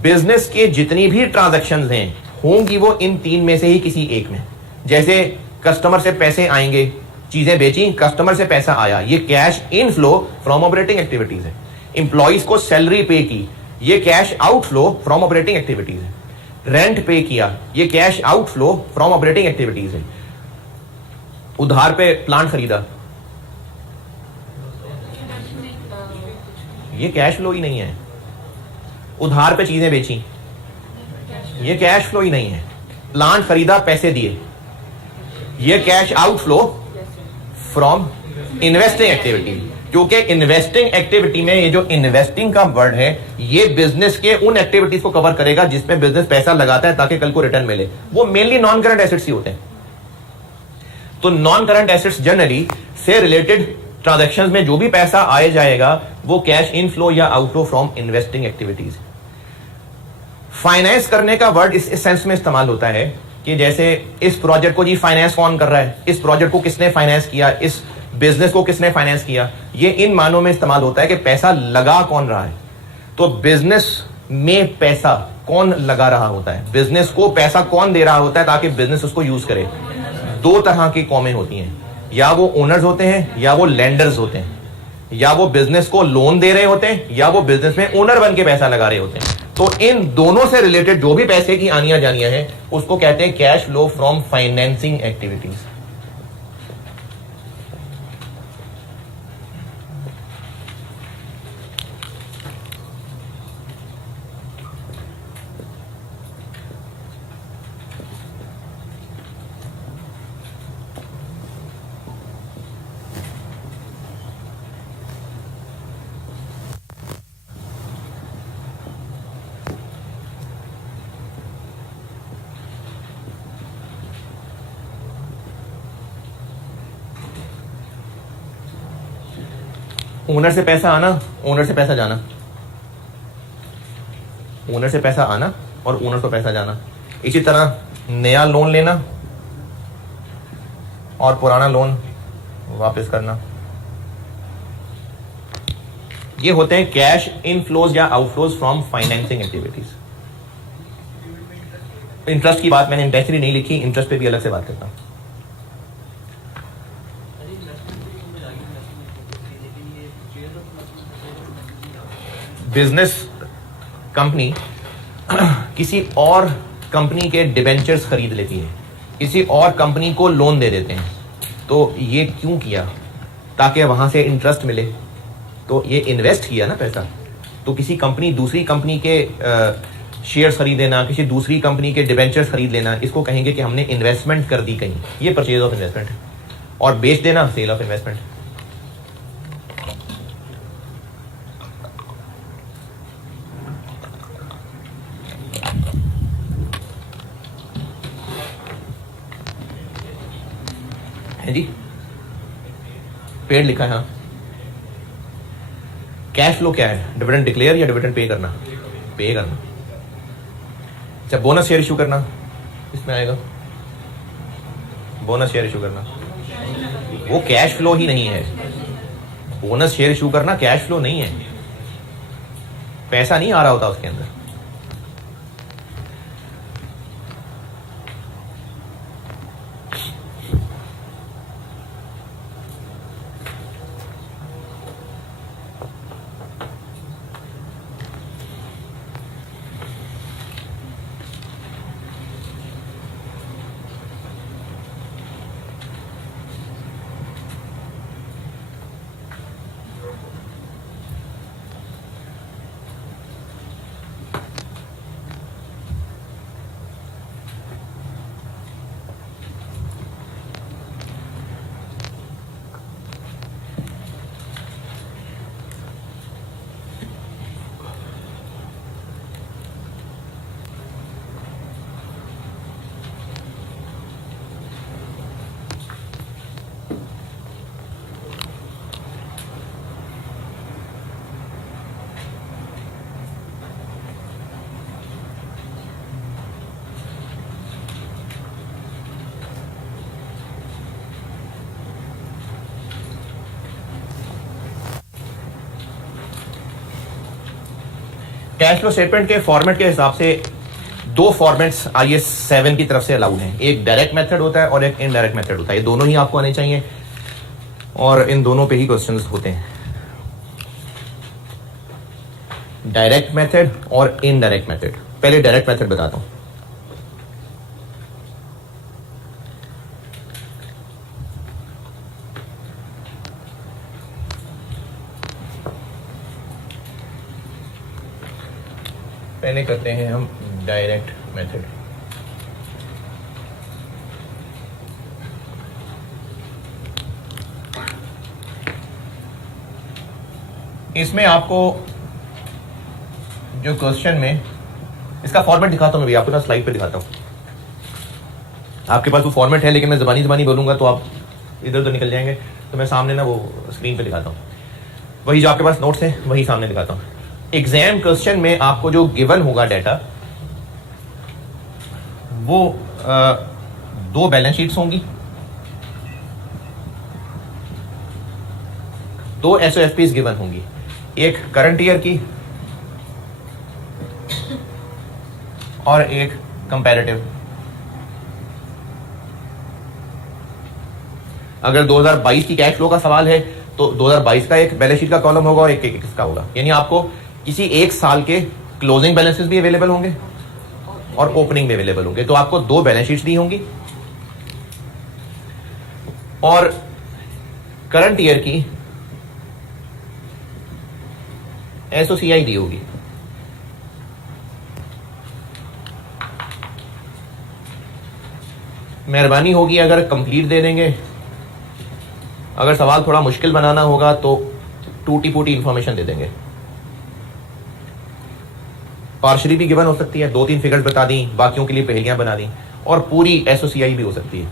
बिजनेस के जितनी भी ट्रांजैक्शंस हैं होंगी वो इन 3 में से ही किसी एक में। जैसे कस्टमर से पैसे आएंगे, चीजें बेची, कस्टमर से पैसा आया, ये cash inflow from operating activities है। इंप्लॉइज को सैलरी पे की, ये cash outflow from operating activities है। रेंट पे किया, ये cash outflow from operating activities है। उधार पे प्लांट खरीदा, ये कैश फ्लो ही नहीं है। उधार पे चीजें बेची, ये कैश फ्लो ही नहीं है। प्लांट खरीदा, पैसे दिए, ये cash outflow from investing activity. क्योंकि इन्वेस्टिंग एक्टिविटी में ये जो इन्वेस्टिंग का वर्ड है, ये बिजनेस के उन एक्टिविटीज को कवर करेगा जिसमें बिजनेस पैसा लगाता है ताकि कल को रिटर्न मिले। वो मेनली नॉन करंट एसेट्स ही होते हैं। तो नॉन करंट एसेट्स जनरली से रिलेटेड ट्रांजैक्शंस में जो भी पैसा आए जाएगा वो कैश इनफ्लो या outflow from investing activities. Finance करने का वर्ड इस सेंस में इस्तेमाल होता है कि जैसे इस प्रोजेक्ट को जी फाइनेंस कौन कर रहा है, इस प्रोजेक्ट को किसने फाइनेंस किया, इस बिजनेस को किसने फाइनेंस किया, ये इन मानों में इस्तेमाल होता है कि पैसा लगा कौन रहा है। तो बिजनेस में पैसा कौन लगा रहा होता है, बिजनेस को पैसा कौन दे रहा होता है ताकि बिजनेस उसको यूज करे। 2 तरह की कौमें होती हैं, या वो ओनर्स होते हैं या वो लेंडर्स होते हैं, या वो बिजनेस को लोन दे रहे होते हैं या वो बिजनेस में ओनर बन के पैसा लगा रहे होते हैं। तो इन दोनों से रिलेटेड जो भी पैसे की आनियां जानियां हैं उसको कहते हैं cash flow from financing activities. Owner से पैसा आना, ओनर से पैसा जाना, ओनर से पैसा आना और ओनर को पैसा जाना। इसी तरह नया लोन लेना और पुराना लोन वापस करना, ये होते हैं कैश इनफ्लोज या outflows from financing activities. Interest की बात मैंने इंटेंशनली नहीं लिखी, इंटरेस्ट पे भी अलग से बात करता हूं। बिजनेस कंपनी किसी और कंपनी के डिबेंचर्स खरीद लेती है, किसी और कंपनी को लोन दे देते हैं। तो ये क्यों किया? ताकि वहां से इंटरेस्ट मिले। तो ये इन्वेस्ट किया ना पैसा। तो किसी कंपनी दूसरी कंपनी के शेयर्स खरीद लेना, किसी दूसरी कंपनी के डिबेंचर्स खरीद लेना, इसको कहेंगे कि हमने इन्वेस्टमेंट कर दी कहीं। ये परचेज ऑफ इन्वेस्टमेंट है। और बेच देना सेल ऑफ इन्वेस्टमेंट। है जी, पेड लिखा है। हाँ, कैश फ्लो क्या है? डिविडेंड डिक्लेयर या डिविडेंड पे करना? पे करना। अच्छा, बोनस शेयर इशू करना इसमें आएगा। बोनस शेयर इशू करना वो कैश फ्लो ही नहीं है। बोनस शेयर इशू करना कैश फ्लो नहीं है, पैसा नहीं आ रहा होता उसके अंदर। कैश फ्लो स्टेटमेंट के फॉर्मेट के हिसाब से दो फॉर्मेट्स IAS 7 की तरफ से अलाउड हैं। एक डायरेक्ट मेथड होता है और एक इनडायरेक्ट मेथड होता है। ये दोनों ही आपको आने चाहिए और इन दोनों पे ही क्वेश्चंस होते हैं, डायरेक्ट मेथड और इनडायरेक्ट मेथड। पहले डायरेक्ट मेथड बताता हूं। पहले करते हैं हम डायरेक्ट मेथड। इसमें आपको जो क्वेश्चन में इसका फॉर्मेट दिखाता हूं, मैं भी आपको ना स्लाइड पे दिखाता हूं। आपके पास वो फॉर्मेट है लेकिन मैं ज़बानी बोलूंगा तो आप इधर उधर निकल जाएंगे, तो मैं सामने ना वो स्क्रीन पे दिखाता हूं। वही जो आपके पास नोट्स हैं वही सामने दिखाता हूं। एग्जाम क्वेश्चन में आपको जो गिवन होगा डाटा, वो दो बैलेंस शीट्स होंगी, दो SOFPs गिवन होंगी, एक करंट ईयर की और एक कंपैरेटिव। अगर 2022 की कैश फ्लो का सवाल है तो 2022 का एक बैलेंस शीट का कॉलम होगा और एक इसका होगा। यानी आपको किसी एक साल के क्लोजिंग बैलेंसेस भी अवेलेबल होंगे और ओपनिंग भी अवेलेबल होंगे। तो आपको दो बैलेंस शीट्स दी होंगी और करंट ईयर की SOCI दी होगी। मेहरबानी होगी अगर कंप्लीट दे देंगे। अगर सवाल थोड़ा मुश्किल बनाना होगा तो टूटी फूटी इंफॉर्मेशन दे देंगे। पार्शली भी गिवन हो सकती है, 2-3 फिगर्स बता दी, बाकियों के लिए पहेलियां बना दी, और पूरी SOCI भी हो सकती है।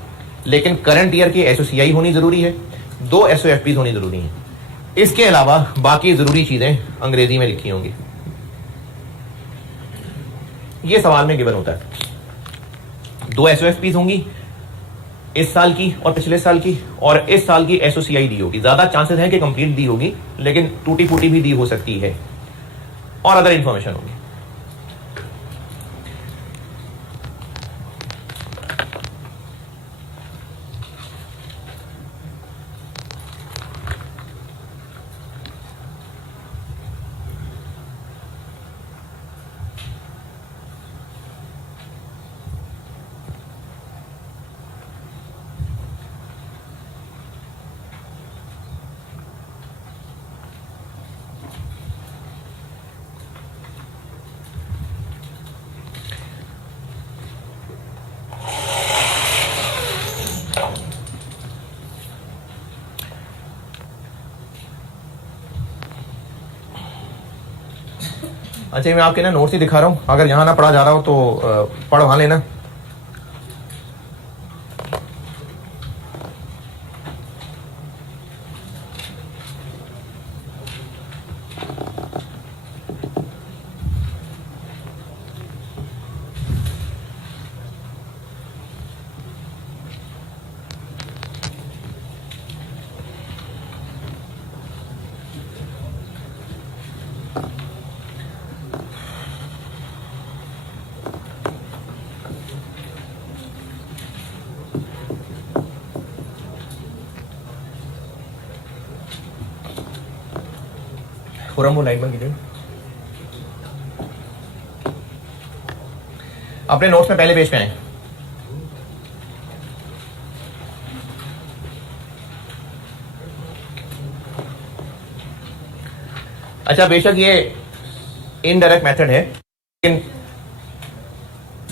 लेकिन करंट ईयर की SOCI होनी जरूरी है, 2 SOFPs होनी जरूरी है। इसके अलावा बाकी जरूरी चीजें अंग्रेजी में लिखी होंगी। ये सवाल में गिवन होता है। 2 SOFPs होंगी, इस साल की और पिछले साल की, और इस साल की SOCI दी होगी। ज्यादा चांसेस हैं कि कंप्लीट दी होगी, लेकिन टूटी फूटी भी दी हो सकती है और अदर इंफॉर्मेशन होगी। अच्छा, मैं आपके ना नोट्स ही दिखा रहा हूं। अगर यहां ना पढ़ा जा रहा हो तो पढ़ वहां लेना। फोरम वो लाइट बंद कीजिए। अपने नोट्स में पहले पेज पे आए। अच्छा, बेशक ये इनडायरेक्ट मेथड है, लेकिन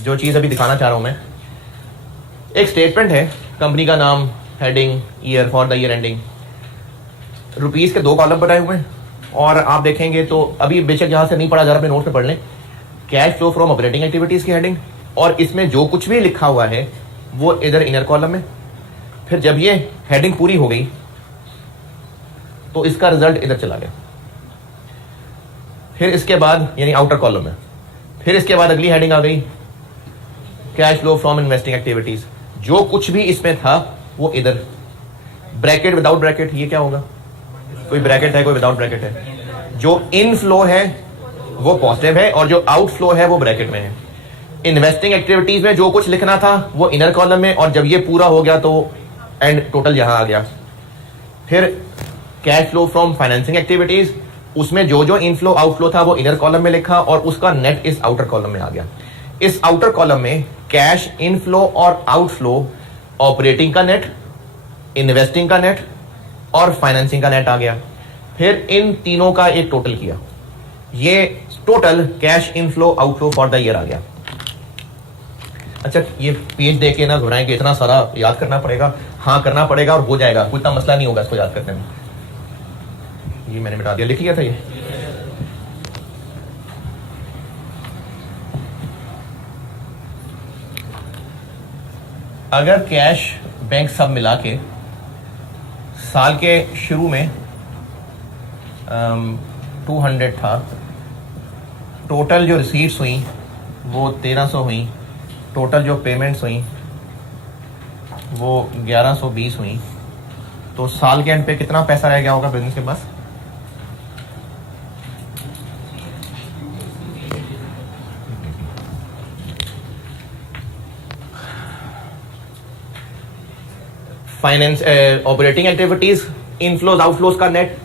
जो चीज अभी दिखाना चाह रहा हूं मैं, एक स्टेटमेंट है, कंपनी का नाम, heading, year, for the year ending, rupees के 2 कॉलम बनाए हुए हैं। और आप देखेंगे तो अभी बेशक यहां से नहीं पढ़ा जा रहा, अपने नोट में पढ़ लें। Cash flow from operating activities की हेडिंग, और इसमें जो कुछ भी लिखा हुआ है वो इधर इनर कॉलम में। फिर जब ये हेडिंग पूरी हो गई तो इसका रिजल्ट इधर चला गया। फिर इसके बाद यानी आउटर कॉलम में, फिर इसके बाद अगली हेडिंग आ गई, cash flow from investing activities. जो कुछ भी इसमें था वो इधर। ब्रैकेट, विदाउट ब्रैकेट, ये क्या होगा? कोई ब्रैकेट है, कोई विदाउट ब्रैकेट है। जो इन फ्लो है वो पॉजिटिव है, और जो आउटफ्लो है वो ब्रैकेट में है। इन्वेस्टिंग एक्टिविटीज में जो कुछ लिखना था वो इनर कॉलम में, और जब ये पूरा हो गया तो एंड टोटल यहां आ गया। फिर cash flow from financing activities, उसमें जो जो इनफ्लो आउटफ्लो था वो इनर कॉलम में लिखा, और उसका नेट इस आउटर कॉलम में आ गया। इस आउटर कॉलम में कैश इनफ्लो और आउटफ्लो, ऑपरेटिंग का नेट, इन्वेस्टिंग का नेट और फाइनेंसिंग का नेट आ गया। फिर इन तीनों का एक टोटल किया, ये total cash inflow outflow for the year आ गया। अच्छा, ये पेज देख के ना घबराएं कि इतना सारा याद करना पड़ेगा। हाँ, करना पड़ेगा और हो जाएगा, कोई इतना मसला नहीं होगा इसको याद करने में। ये मैंने मिटा दिया, लिख लिया था ये। अगर कैश बैंक सब मिला के साल के शुरू में 200 था, टोटल जो रिसीट्स हुई वो 1300 हुई, टोटल जो पेमेंट्स हुई वो 1120 हुई, तो साल के एंड पे कितना पैसा रह गया होगा बिजनेस के पास? Finance operating activities inflows outflows का नेट,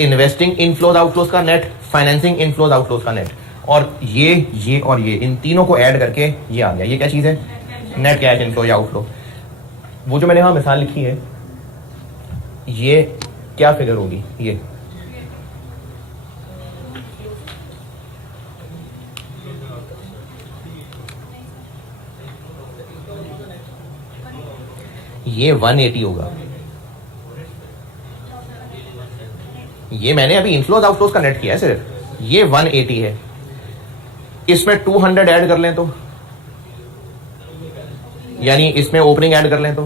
इन्वेस्टिंग इनफ्लोज आउटफ्लोज का नेट, फाइनेंसिंग इनफ्लोज आउटफ्लोज का नेट, और ये और ये इन तीनों को ऐड करके ये आ गया। ये क्या चीज है? नेट कैश इनफ्लो या आउटफ्लो। वो जो मैंने वहां मिसाल लिखी है, ये क्या फिगर होगी? ये 180 होगा। ये मैंने अभी इनफ्लोज आउटफ्लोज का नेट किया है सिर्फ, ये 180 है। इसमें 200 ऐड कर लें तो, यानी इसमें ओपनिंग ऐड कर लें तो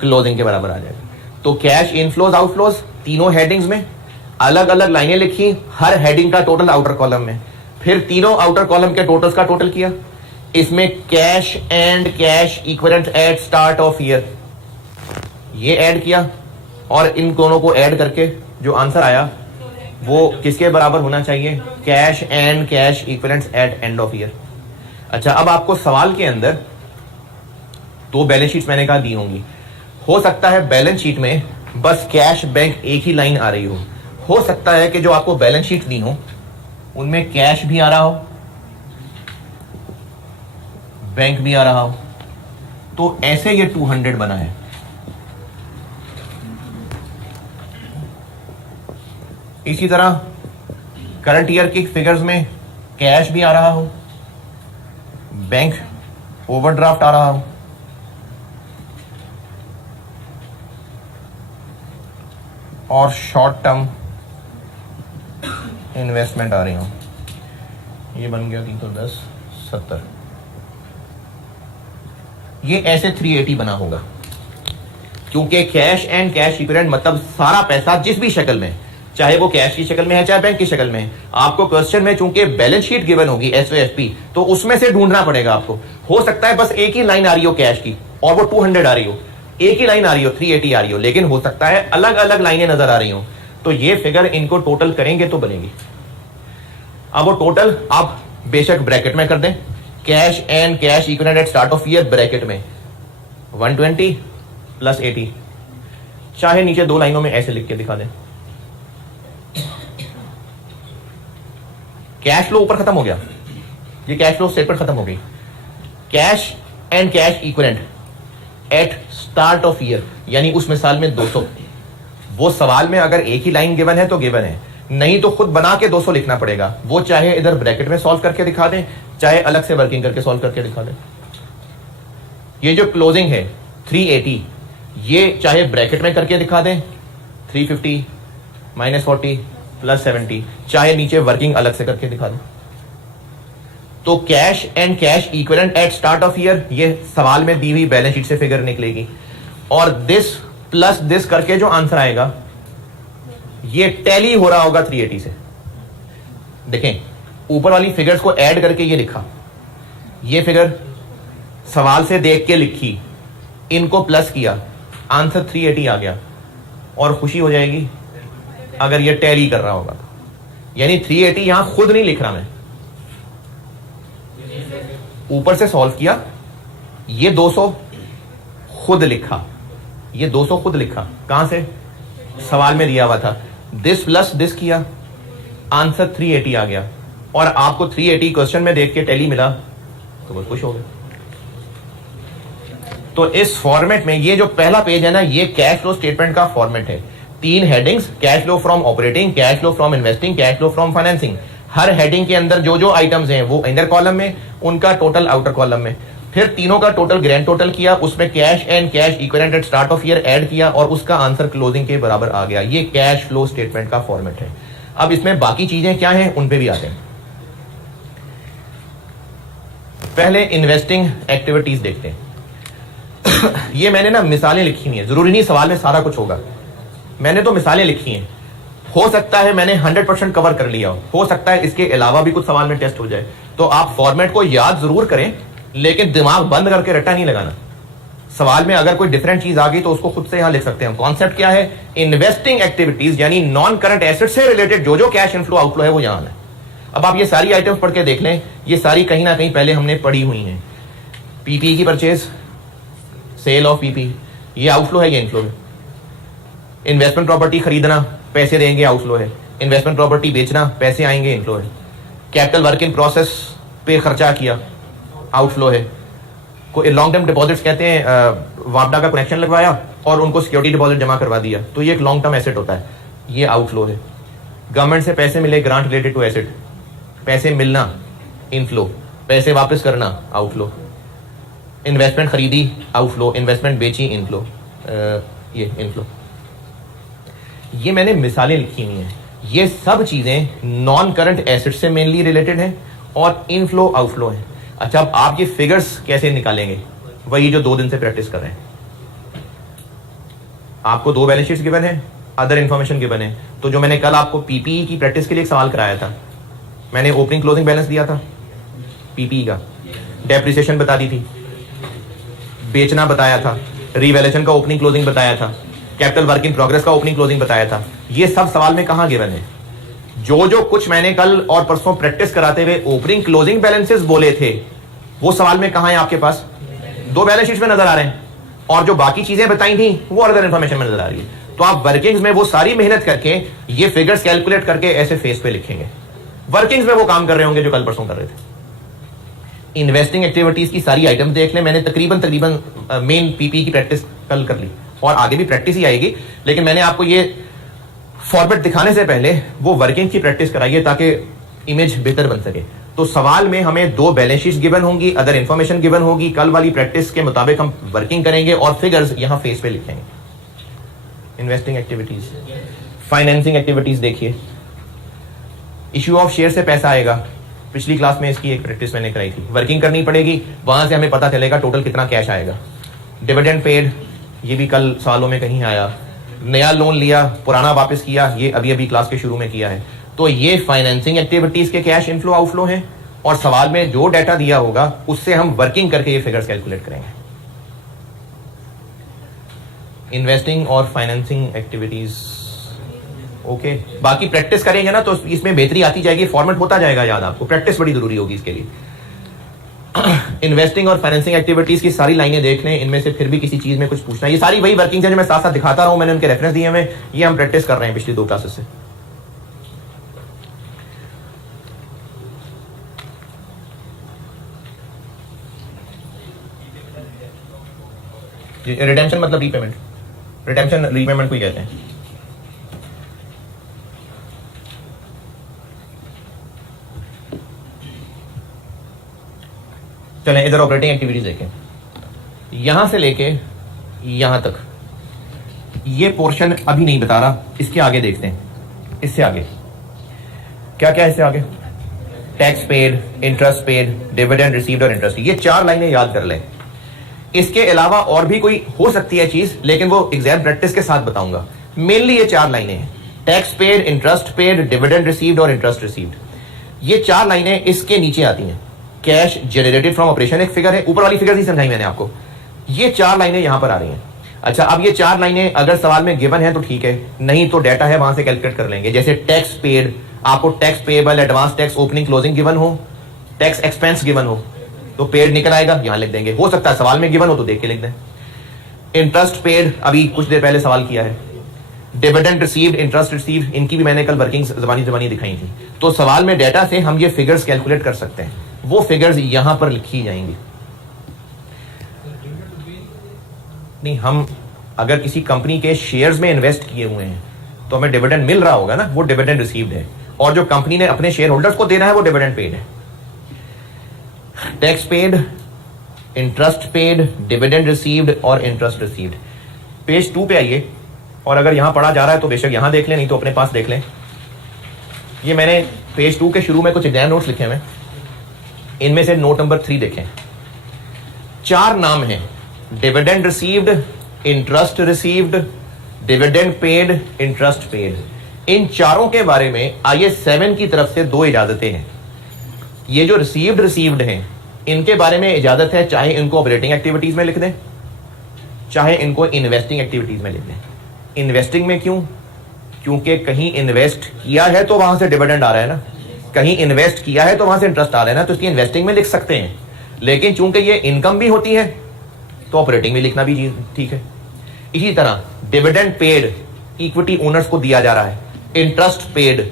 क्लोजिंग के बराबर आ जाएगा। तो कैश इनफ्लोज आउटफ्लोज तीनों हेडिंग्स में अलग अलग लाइनें लिखी, हर हेडिंग का टोटल आउटर कॉलम में, फिर तीनों आउटर कॉलम के टोटल्स का टोटल किया। इसमें cash and cash equivalent at start of year ये ऐड किया, और इन दोनों को ऐड करके जो आंसर आया वो किसके बराबर होना चाहिए? Cash and cash equivalents at end of year. अच्छा, अब आपको सवाल के अंदर दो बैलेंस शीट्स मैंने कहा दी होंगी। हो सकता है बैलेंस शीट में बस कैश बैंक एक ही लाइन आ रही हो सकता है कि जो आपको बैलेंस शीट दी हो उनमें कैश भी आ रहा हो, बैंक भी आ रहा हो, तो ऐसे ये 200 बना है। इसी तरह करंट ईयर की फिगर्स में कैश भी आ रहा हो, बैंक ओवरड्राफ्ट आ रहा हो, और शॉर्ट टर्म इन्वेस्टमेंट आ रही हो। ये बन गया 310 70। ये ऐसे 380 बना होगा, क्योंकि कैश एंड कैश इक्विवेलेंट मतलब सारा पैसा जिस भी शक्ल में, चाहे वो कैश की शक्ल में है चाहे बैंक की शक्ल में है, आपको क्वेश्चन में चूंकि बैलेंस शीट गिवन होगी एसओएफपी, तो उसमें से ढूंढना पड़ेगा आपको। हो सकता है बस एक ही लाइन आ रही हो कैश की और वो 200 आ रही हो, एक ही लाइन आ रही हो 380 आ रही हो, लेकिन हो सकता है अलग अलग लाइनें नजर आ रही हो, तो ये फिगर इनको टोटल करेंगे तो बनेगी। अब वो टोटल आप बेशक ब्रैकेट में कर दें, cash and cash equivalent at start of year bracket में 120 प्लस 80, चाहे नीचे दो लाइनों में ऐसे लिख के दिखा दें। कैश फ्लो ऊपर खत्म हो गया, ये कैश फ्लो स्टेटमेंट खत्म हो गई। Cash and cash equivalent at start of year, यानी उस मिसाल में 200। वो सवाल में अगर एक ही लाइन गिवन है तो गिवन है, नहीं तो खुद बना के 200 लिखना पड़ेगा। वो चाहे इधर ब्रैकेट में सॉल्व करके दिखा दें, चाहे अलग से वर्किंग करके सॉल्व करके दिखा दें। ये जो क्लोजिंग है 380, ये चाहे ब्रैकेट में करके दिखा दें 350 माइनस 40 प्लस 70, चाहे नीचे वर्किंग अलग से करके दिखा दें। तो cash and cash equivalent at start of year, ये सवाल में दी हुई बैलेंस शीट से फिगर निकलेगी, और दिस प्लस दिस करके जो आंसर आएगा ये टैली हो रहा होगा 380 से। देखें, ऊपर वाली फिगर्स को ऐड करके ये लिखा, ये फिगर सवाल से देख के लिखी, इनको प्लस किया, आंसर 380 आ गया, और खुशी हो जाएगी अगर ये टैली कर रहा होगा। यानी 380 यहां खुद नहीं लिख रहा मैं, ऊपर से सॉल्व किया, ये 200 खुद लिखा, ये 200 खुद लिखा, कहां से, सवाल में दिया हुआ था, दिस प्लस दिस किया, आंसर 380 आ गया, और आपको 380 क्वेश्चन में देख के टैली मिला तो बहुत खुश हो गए। तो इस फॉर्मेट में ये जो पहला पेज है ना, ये कैश फ्लो स्टेटमेंट का फॉर्मेट है। 3 headings, cash flow from operating, cash flow from investing, cash flow from financing. Her heading के अंदर जो जो आइटम्स हैं वो इनर कॉलम में, उनका टोटल आउटर कॉलम में। फिर तीनों का टोटल ग्रैंड टोटल किया, उसमें cash and cash equivalent at start of year add किया, और उसका आंसर क्लोजिंग के बराबर आ गया। ये कैश फ्लो स्टेटमेंट का फॉर्मेट है। अब इसमें बाकी चीजें क्या हैं उन पे भी आते हैं। पहले इन्वेस्टिंग एक्टिविटीज देखते हैं। ये मैंने ना मिसालें लिखी हुई हैं, जरूरी नहीं सवाल में सारा कुछ होगा, मैंने तो मिसालें लिखी हैं। हो सकता है मैंने 100% कवर कर लिया हो सकता है इसके अलावा भी कुछ सवाल में टेस्ट हो जाए। तो आप फॉर्मेट को याद जरूर करें, लेकिन दिमाग बंद करके रट्टा नहीं लगाना। सवाल में अगर कोई डिफरेंट चीज आ गई तो उसको खुद से यहां लिख सकते हैं। कॉन्सेप्ट क्या है, इन्वेस्टिंग एक्टिविटीज यानी नॉन करंट एसेट से रिलेटेड जो जो कैश इनफ्लो आउटफ्लो है वो यहां है। अब आप ये सारी आइटम्स पढ़ के देख लें, ये सारी कहीं ना कहीं पहले हमने पढ़ी हुई हैं। पीपीई की परचेज, सेल ऑफ पीपी, ये आउटफ्लो है, ये इनफ्लो है। इन्वेस्टमेंट प्रॉपर्टी खरीदना, पैसे देंगे, आउटफ्लो है। इन्वेस्टमेंट प्रॉपर्टी बेचना, पैसे आएंगे, इनफ्लो है। कैपिटल वर्क इन प्रोसेस पे खर्चा किया, आउटफ्लो है। कोई लॉन्ग टर्म डिपॉजिट्स कहते हैं, वापडा का कनेक्शन लगवाया और उनको सिक्योरिटी डिपॉजिट जमा करवा दिया, तो ये एक लॉन्ग टर्म एसेट होता है, ये आउटफ्लो है। गवर्नमेंट से पैसे मिले, ग्रांट रिलेटेड टू एसेट, पैसे मिलना, इनफ्लो। पैसे वापस करना, आउटफ्लो। इन्वेस्टमेंट खरीदी, आउटफ्लो। इन्वेस्टमेंट बेची, इनफ्लो। ये इनफ्लो। ये मैंने मिसालें लिखी हुई हैं। ये सब चीजें नॉन करंट एसेट से मेनली रिलेटेड हैं और इनफ्लो आउटफ्लो है। अच्छा, अब आप ये फिगर्स कैसे निकालेंगे, वही जो 2 दिन से प्रैक्टिस कर रहे हैं। आपको 2 बैलेंस शीट्स गिवन है, अदर इंफॉर्मेशन गिवन है। तो जो मैंने कल आपको पीपीई की प्रैक्टिस के लिए एक सवाल कराया था, मैंने ओपनिंग क्लोजिंग बैलेंस दिया था पीपीई का, डेप्रिसिएशन बता दी थी, बेचना बताया था, रीवैल्यूएशन का ओपनिंग क्लोजिंग बताया था, कैपिटल वर्क इन प्रोग्रेस का ओपनिंग क्लोजिंग बताया था। ये सब सवाल में कहां गिवन है? जो जो कुछ मैंने कल और परसों प्रैक्टिस कराते हुए ओपनिंग क्लोजिंग बैलेंसेस बोले थे, वो सवाल में कहां है आपके पास? 2 बैलेंस शीट्स में नजर आ रहे हैं, और जो बाकी चीजें बताई थी वो अदर इंफॉर्मेशन में नजर आ रही है। तो आप वर्किंग्स में वो सारी मेहनत करके ये फिगर्स कैलकुलेट करके ऐसे फेस पे लिखेंगे। वर्किंग्स में वो काम कर रहे होंगे जो कल परसों कर रहे थे। इन्वेस्टिंग एक्टिविटीज की सारी आइटम देख लें, मैंने तकरीबन मेन पीपी की प्रैक्टिस कल कर ली, और आगे भी प्रैक्टिस ही आएगी, लेकिन मैंने आपको ये फॉर्मेट दिखाने से पहले वो वर्किंग की प्रैक्टिस कराइए ताकि इमेज बेहतर बन सके। तो सवाल में हमें 2 बैलेंस शीट्स गिवन होंगी, अदर इंफॉर्मेशन गिवन होगी। कल वाली प्रैक्टिस के मुताबिक हम वर्किंग करेंगे और फिगर्स यहां फेस पे लिखेंगे। इन्वेस्टिंग एक्टिविटीज, फाइनेंसिंग एक्टिविटीज देखिए, इश्यू ऑफ शेयर से पैसा आएगा। पिछली क्लास में इसकी एक प्रैक्टिस मैंने कराई थी। वर्किंग करनी पड़ेगी, वहां से हमें पता चलेगा टोटल कितना कैश आएगा। डिविडेंड पेड, ये भी कल सवालों में कहीं आया। नया लोन लिया, पुराना वापस किया, ये अभी अभी क्लास के शुरू में किया है। तो ये फाइनेंसिंग एक्टिविटीज के कैश इनफ्लो आउटफ्लो हैं, और सवाल में जो डाटा दिया होगा उससे हम वर्किंग करके ये फिगर्स कैलकुलेट करेंगे। इन्वेस्टिंग और फाइनेंसिंग एक्टिविटीज, ओके। बाकी प्रैक्टिस करेंगे ना तो इसमें बेहतरी आती जाएगी, फॉर्मेट होता जाएगा याद। आपको प्रैक्टिस बड़ी जरूरी होगी इसके लिए। इन्वेस्टिंग और फाइनेंसिंग एक्टिविटीज की सारी लाइनें देख लें, इनमें से फिर भी किसी चीज में कुछ पूछना है। ये सारी वही वर्किंग है जो मैं साथ साथ दिखाता रहा हूं, मैंने उनके रेफरेंस दिए हुए, ये हम प्रैक्टिस कर रहे हैं पिछली 2 क्लासेस से। रिडेम्पशन मतलब रीपेमेंट, रिडेम्पशन रीपेमेंट को ही कहते हैं। चलें इधर ऑपरेटिंग एक्टिविटीज देखें, यहां से लेके यहां तक। ये पोर्शन अभी नहीं बता रहा, इसके आगे देखते हैं। इससे आगे क्या क्या है? इससे आगे tax paid, interest paid, dividend received और इंटरेस्ट। ये 4 लाइनें याद कर लें। इसके अलावा और भी कोई हो सकती है चीज, लेकिन वो एग्जाम प्रैक्टिस के साथ बताऊंगा। मेनली ये 4 लाइनें हैं, tax paid, interest paid, dividend received और इंटरेस्ट रिसीव्ड। ये 4 लाइनें इसके नीचे आती हैं। कैश जनरेटेड फ्रॉम ऑपरेशन एक फिगर है, ऊपर वाली फिगर ही समझाई मैंने आपको। ये 4 लाइनें यहां पर आ रही हैं। अच्छा, अब ये 4 लाइनें अगर सवाल में गिवन है तो ठीक है, नहीं तो डाटा है वहां से कैलकुलेट कर लेंगे। जैसे टैक्स पेड आपको tax payable, advance tax, opening closing given हो, टैक्स एक्सपेंस गिवन हो, तो पेड निकल आएगा, यहां लिख देंगे। हो सकता है सवाल में गिवन हो तो देख के लिख दें। इंटरेस्ट पेड अभी कुछ देर पहले सवाल किया है। डिविडेंड रिसीव्ड, इंटरेस्ट रिसीव्ड, इनकी भी मैंने कल वर्किंग जबानी दिखाई थी। तो सवाल में डेटा से हम ये फिगर्स कैलकुलेट कर सकते हैं, वो फिगर्स यहां पर लिखी जाएंगी। नहीं, हम अगर किसी कंपनी के शेयर्स में इन्वेस्ट किए हुए हैं तो हमें डिविडेंड मिल रहा होगा ना, वो डिविडेंड रिसीव्ड है। और जो कंपनी ने अपने शेयर होल्डर्स को देना है वो डिविडेंड पेड है। Tax paid, interest paid, dividend received और इंटरेस्ट रिसीव्ड। पेज 2 पे आइए, और अगर यहां पढ़ा जा रहा है तो बेशक यहां देख लें, नहीं तो अपने पास देख लें। ये मैंने पेज 2 के शुरू में कुछ एग्जाम नोट्स लिखे हुए, इनमें से नोट नंबर 3 देखें। 4 नाम हैं, dividend received, interest received, dividend paid, interest paid. इन चारों के बारे में IAS 7 की तरफ से 2 इजाजतें हैं। ये जो रिसीव्ड हैं, इनके बारे में इजाजत है चाहे इनको ऑपरेटिंग एक्टिविटीज में लिख दें, चाहे इनको इन्वेस्टिंग एक्टिविटीज में लिख दें। इन्वेस्टिंग में क्यों? क्योंकि कहीं इन्वेस्ट किया है तो वहां से डिविडेंड आ रहा है ना, कहीं इन्वेस्ट किया है तो वहां से इंटरेस्ट आ रहा है ना, तो इसकी इन्वेस्टिंग में लिख सकते हैं। लेकिन चूंकि ये इनकम भी होती है तो ऑपरेटिंग में लिखना भी ठीक है। इसी तरह डिविडेंड पेड इक्विटी ओनर्स को दिया जा रहा है, इंटरेस्ट पेड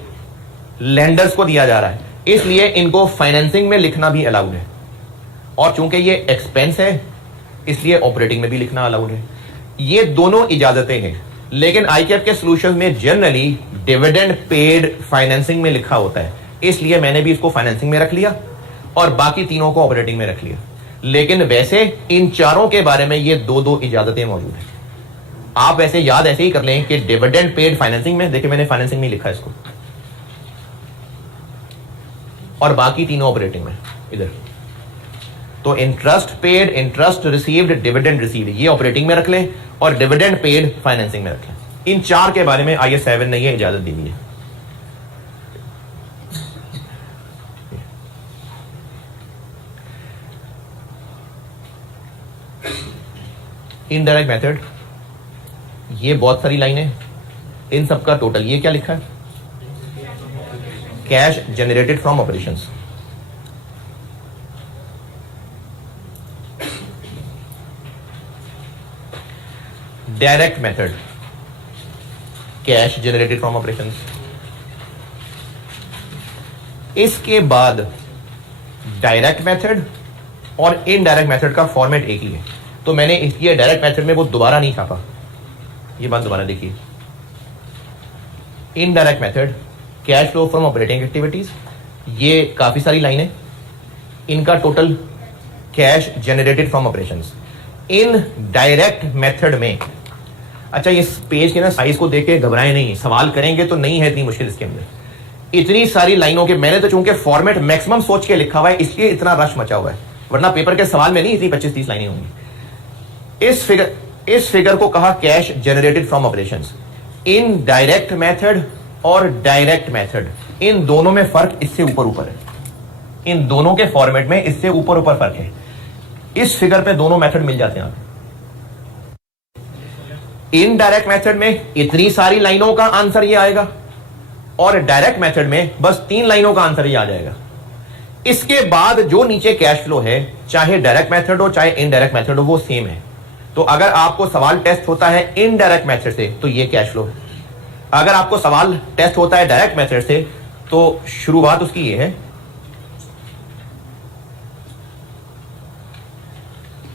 लेंडर्स को दिया जा रहा है, इसलिए इनको फाइनेंसिंग में लिखना भी अलाउड है। और चूंकि ये एक्सपेंस है इसलिए ऑपरेटिंग में भी लिखना अलाउड है। ये दोनों इजाजतें हैं, लेकिन ICAP के सॉल्यूशन में जनरली डिविडेंड पेड फाइनेंसिंग में लिखा होता है, इसलिए मैंने भी इसको फाइनेंसिंग में रख लिया और बाकी तीनों को ऑपरेटिंग में रख लिया। लेकिन वैसे इन चारों के बारे में ये 2 इजाजतें मौजूद हैं। आप वैसे याद ऐसे ही कर लें कि डिविडेंड पेड फाइनेंसिंग में, देखिए मैंने फाइनेंसिंग में लिखा है इसको, और बाकी तीनों ऑपरेटिंग में इधर। तो interest paid, interest received, dividend received ये ऑपरेटिंग में रख लें और डिविडेंड पेड फाइनेंसिंग में रख लें। इन 4 के बारे में IAS 7 ने ये इजाजत दी हुई है। इनडायरेक्ट मेथड, ये बहुत सारी लाइनें, इन सबका टोटल ये क्या लिखा है? Cash generated from operations. Direct method, cash generated from operations. इसके बाद डायरेक्ट मेथड और इनडायरेक्ट मेथड का फॉर्मेट एक ही है, तो मैंने इसलिए डायरेक्ट मेथड में वो दोबारा नहीं छापा। ये बात दोबारा देखिए, indirect method cash flow from operating activities, ये काफी सारी लाइनें, इनका total cash generated from operations. In direct method में, अच्छा इस पेज के ना साइज को देख के घबराए नहीं, सवाल करेंगे तो नहीं है इतनी मुश्किल इसके अंदर। इतनी सारी लाइनों के मैंने तो चूंकि फॉर्मेट मैक्सिमम सोच के लिखा हुआ है इसलिए इतना रश मचा हुआ है, वरना पेपर के सवाल में नहीं इतनी 25-30 लाइनें होंगी। इस फिगर को कहा cash generated from operations. In direct method और डायरेक्ट मेथड, इन दोनों में फर्क इससे ऊपर है, इन दोनों के फॉर्मेट में इससे ऊपर फर्क है। इस फिगर पे दोनों मेथड मिल जाते हैं। इन डायरेक्ट मेथड में इतनी सारी लाइनों का आंसर ये आएगा और डायरेक्ट मेथड में बस 3 लाइनों का आंसर ये आ जाएगा। इसके बाद जो नीचे कैश फ्लो है, चाहे डायरेक्ट मेथड हो चाहे इनडायरेक्ट मेथड हो, वो सेम है। तो अगर आपको सवाल टेस्ट होता है इनडायरेक्ट मेथड से तो ये कैश फ्लो है, अगर आपको सवाल टेस्ट होता है डायरेक्ट मेथड से तो शुरुआत उसकी ये है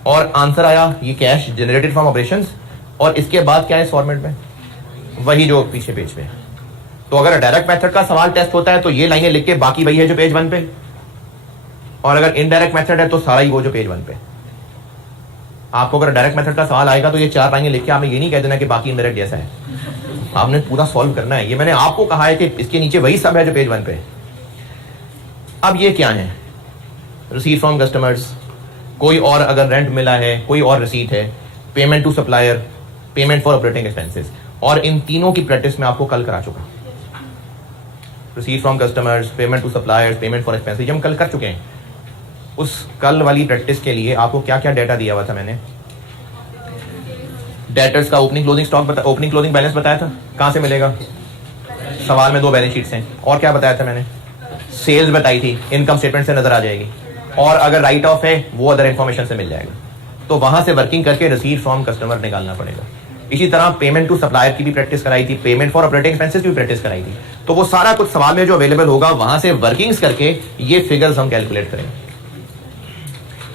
और आंसर आया ये कैश जनरेटेड फ्रॉम ऑपरेशंस, और इसके बाद क्या है इस फॉर्मेट में, वही जो पीछे पेज पे। तो अगर डायरेक्ट मेथड का सवाल टेस्ट होता है तो ये लाइनें लिख के बाकी वही है जो पेज 1 पे, और अगर इनडायरेक्ट मेथड है तो सारा ही वो जो पेज 1 पे। आपको अगर डायरेक्ट मेथड का सवाल आएगा तो ये 4 लाइनें लिख के आपने ये नहीं कह देना कि बाकी इनडायरेक्ट जैसा है, आपने पूरा सॉल्व करना है। ये मैंने आपको कहा है कि इसके नीचे वही सब है जो पेज 1 पे। अब ये क्या है, रिसीट फ्रॉम कस्टमर्स, कोई और अगर रेंट मिला है, कोई और रिसीट है, payment to supplier, payment for operating expenses, और इन तीनों की प्रैक्टिस में आपको कल करा चुका। Receipt from customers, payment to suppliers, payment for expenses हम कल कर चुके हैं। उस कल वाली प्रैक्टिस के लिए आपको क्या क्या डेटा दिया हुआ था मैंने? डेटर्स का opening closing stock opening closing balance बताया था, कहां से मिलेगा? सवाल में 2 बैलेंस शीट्स हैं, और क्या बताया था मैंने, सेल्स बताई थी, इनकम स्टेटमेंट से नजर आ जाएगी, और अगर राइट ऑफ है वो अदर इंफॉर्मेशन से मिल जाएगा। तो वहां से वर्किंग करके रिसीव फ्रॉम कस्टमर निकालना पड़ेगा। इसी तरह पेमेंट टू सप्लायर की भी प्रैक्टिस कराई थी, पेमेंट फॉर ऑपरेटिंग एक्सपेंसेस की भी प्रैक्टिस कराई थी। तो वो सारा कुछ सवाल में जो अवेलेबल होगा वहां से वर्किंग्स करके ये फिगर्स हम कैलकुलेट करेंगे।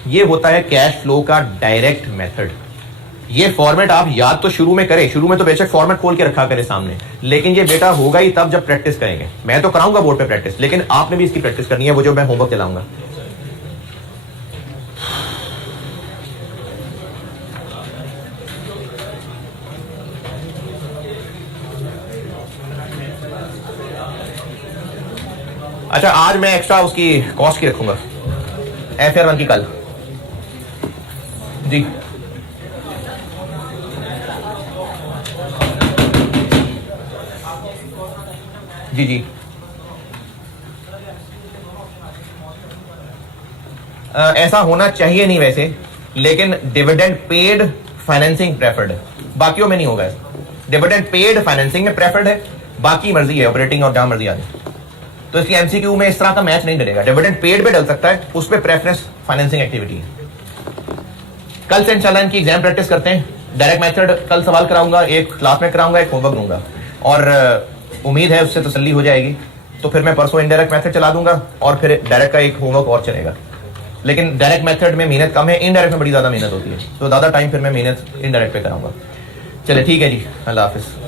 ये होता है कैश फ्लो का डायरेक्ट मेथड। ये फॉर्मेट आप याद तो शुरू में करें, शुरू में तो बेशक फॉर्मेट खोल के रखा करें सामने, लेकिन ये बेटा होगा ही तब जब प्रैक्टिस करेंगे। मैं तो कराऊंगा बोर्ड पे प्रैक्टिस, लेकिन आपने भी इसकी प्रैक्टिस करनी है, वो जो मैं होमवर्क चलाऊंगा। अच्छा, आज मैं एक्स्ट्रा उसकी कॉस्ट की रखूंगा, FR1 की कल जी। जी जी ऐसा होना चाहिए नहीं वैसे, लेकिन डिविडेंड पेड फाइनेंसिंग प्रेफर्ड है, बाकियों में नहीं होगा। डिविडेंड पेड फाइनेंसिंग में प्रेफर्ड है, बाकी मर्जी है ऑपरेटिंग और जहां मर्जी आ जाए। तो इसकी एमसीक्यू में इस तरह का मैच नहीं डलेगा। डिविडेंड पेड पे डल सकता है, उस पर प्रेफरेंस फाइनेंसिंग एक्टिविटी है। कल से इंशाल्लाह इनकी एग्जाम प्रैक्टिस करते हैं। डायरेक्ट मेथड कल सवाल कराऊंगा, एक क्लास में कराऊंगा, एक होमवर्क दूंगा, और उम्मीद है उससे तसल्ली हो जाएगी। तो फिर मैं परसों इनडायरेक्ट मेथड चला दूंगा और फिर डायरेक्ट का एक होमवर्क और चलेगा। लेकिन डायरेक्ट मेथड में मेहनत कम है, इनडायरेक्ट में बड़ी ज्यादा मेहनत होती है, तो ज्यादा टाइम फिर मैं मेहनत इनडायरेक्ट पे कराऊंगा। चले ठीक है जी, अल्लाह हाफिज।